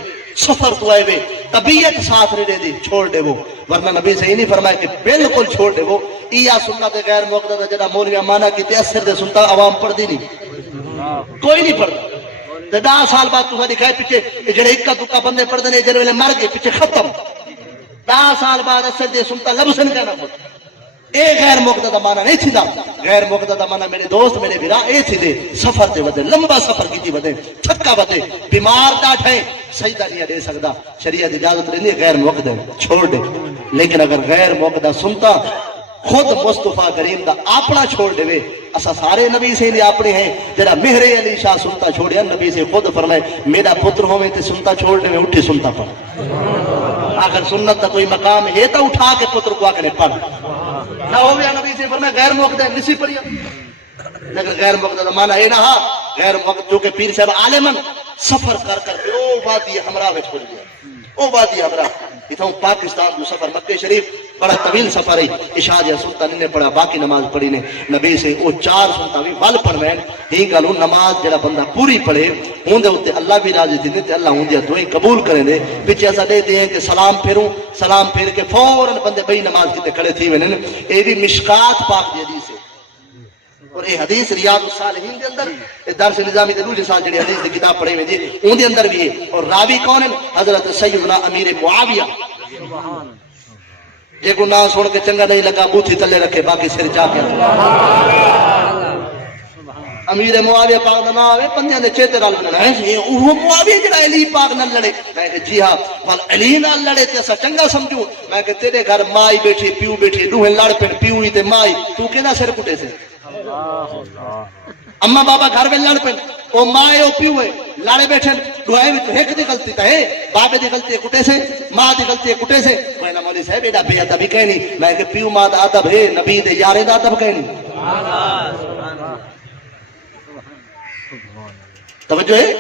سفر تو آئے وے طبیعت ساتھ رہے دی چھوڑ دے وہ. ورنہ نبی سے ہی نہیں فرمایا کہ بالکل چھوڑ دے وہ. ایا سنت غیر موقدہ دا جڑا مولوی مانا کی اثر دے سنتا عوام پڑھ دی نہیں کوئی نہیں پڑھتا. 10 سال بعد تسا دکھائے پیچھے جڑے اکا دکا بندے پڑھ دے جڑے ویلے مر گئے پیچھے ختم. 10 سال بعد اثر دے سنتا لفظ نہیں کہنا پڑتا. اے غیر موقدہ دا معنی نہیں تھی دا. غیر موقدہ دا معنی میرے دوست میرے بھرا اے تھی دے سفر تے ودے لمبا سفر کیتی ودے تھکا ودے بیمار ڈاٹھے سجدہ نہیں دے سکدا. شریعت اجازت نہیں غیر موقدہ چھوڑ دے. لیکن اگر غیر موقدہ سنتا خود مصطفیٰ کریم دا اپنا چھوڑ دے وے. اسا سارے نبی سے نہیں اپنے ہیں جڑا مہر علی شاہ سنتا چھوڑیا نبی سے خود فرمائے میرا پتر ہوے تے سنتا چھوڑ دے اٹھی سنتا پڑھ. اگر سنت دا کوئی مقام ہے تو اٹھا کے پتر کو آکے پڑھ نہ ہو گیا. نبی سے فرمایا غیر موقدہ نسی پڑھیا. لیکن غیر موقدہ دا معنی اے نہ غیر موقدہ جو کہ پیر صاحب عالمن سفر کر کر کے او وادی ہمراہ وچ پڑھ گیا. او وادی ہمراہ اتھوں پاکستان جو سفر مکہ شریف بڑا طویل سفر ہے. عشاء یا سلطان نے پڑھا باقی نماز پڑھی نے نبی سے او 4 سنتا بھی ول پڑھوین. ہی گل نماز جڑا بندہ پوری پڑھے اون دے اوتے اللہ بھی راضی تھیندے تے اللہ اون دی دعائیں قبول کرے دے. پیچھے اسا دے دے کہ سلام پھیروں سلام پھیر کے فوراً بندے بئی نماز کیتے کھڑے تھی وینن. اے بھی مشکات پاک دی حدیث ہے. اور یہ حدیث ریاض الصالحین دے اندر درس نظامی دے دوسرے سال جڑی حدیث دی کتاب پڑھے ویندی اون دے اندر بھی ہے. اور راوی کون ہیں؟ حضرت سیدنا امیر معاویہ. جے کو نہ سن کے چنگا نہیں لگا بوتھی تلے رکھے باقی سر جا کے امیر معاویہ پاک نہ آوے بندیاں دے چہتے نال لڑنا ہے. وہ معاویہ جڑا علی پاک نال لڑے. میں کہ جی ہاں پر علی نال لڑے تے اسا چنگا سمجھو. میں کہ تیرے گھر مائی بیٹھی پیو بیٹھی دوہے لڑ پن پیو ہی تے مائی تو کیدا سر کٹے سے اما بابا گھر میں لڑ پن او ماں او پیو ہے لاڑے بیٹھے دعائیں وچ ایک دی غلطی تے ہے بابے دی غلطی کٹے سے ماں دی غلطی کٹے سے میں نہ مولوی صاحب ایڈا بے ادبی کہنی میں کہ پیو ماں دا ادب ہے نبی دے یارے دا ادب کہنی توجہ ہے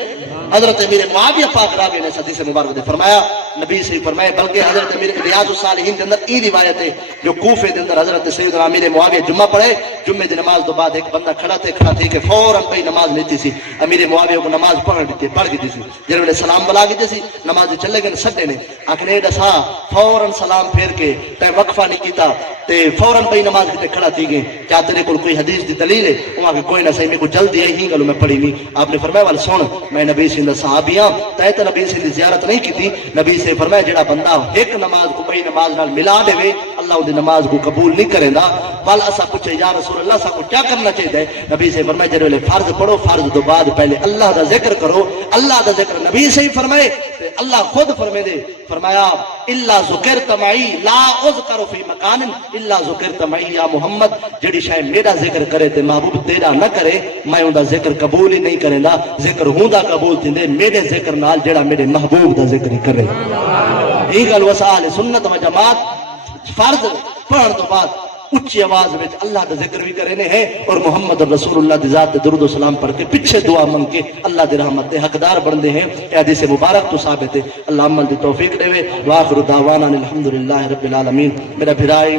حضرت امیر معاویہ پاک راوی نے حدیث مبارک دے فرمایا نبی سے فرمایا بلکہ حضرت امیر ریاض الصالحین کے اندر یہ روایت ہے جو کوفے کے اندر حضرت سیدنا امیر معاویہ جمعہ پڑھے جمعے دی نماز تو بعد ایک بندہ کھڑا تھے کہ فوراً پہ نماز لیتی سی امیر معاویہ کو نماز پڑھ گئی سی جنہوں نے سلام بلا گئی سی نماز چلے گئے سڈے نے آخر دسا فوراً سلام پھیر کے تے وقفہ نہیں کیتا تے فوراً پہ نماز کتے کھڑا تھی گئے کیا تیرے کو کوئی حدیث دی دلیل ہے وہاں کہ کوئی نہ صحیح میرے کو جلدی آئی ہی گلو میں پڑھی نہیں آپ نے فرمایا والا سن میں نبی سے صحابی ہاں تے نبی سے زیارت نہیں کی تھی نبی سے فرمایا جڑا بندہ ایک نماز کو کئی نماز نال ملا دے اللہ دی نماز کو قبول نہیں کرے گا بل اسا پوچھے یا رسول اللہ سا کو کیا کرنا چاہیے نبی سے فرمایا جڑے ویلے فرض پڑھو فرض تو بعد پہلے اللہ دا ذکر کرو اللہ دا ذکر نبی سے ہی فرمائے اللہ خود فرمائے دے فرمایا الا ذکرت معی لا اذکر فی مکان الا ذکرت معی یا محمد جڑی شے میرا ذکر کرے تے محبوب تیرا نہ کرے میں اوندا ذکر قبول ہی نہیں کرے گا ذکر ہوندا قبول تھندے میرے ذکر نال جڑا میرے محبوب دا ذکر ہی کرے یہ گل وسا اہل سنت و جماعت فرض پڑھن تو بعد اچھی آواز میں اللہ دا ذکر بھی کرنے ہیں اور محمد رسول اللہ دی ذات درود و سلام پڑھ کے پیچھے دعا منگ کے اللہ دی رحمت دے حقدار بندے ہیں اے حدیث مبارک تو ثابت ہے اللہ عمل دی توفیق دے واخر دعوانا الحمدللہ رب العالمین میرا بھرائی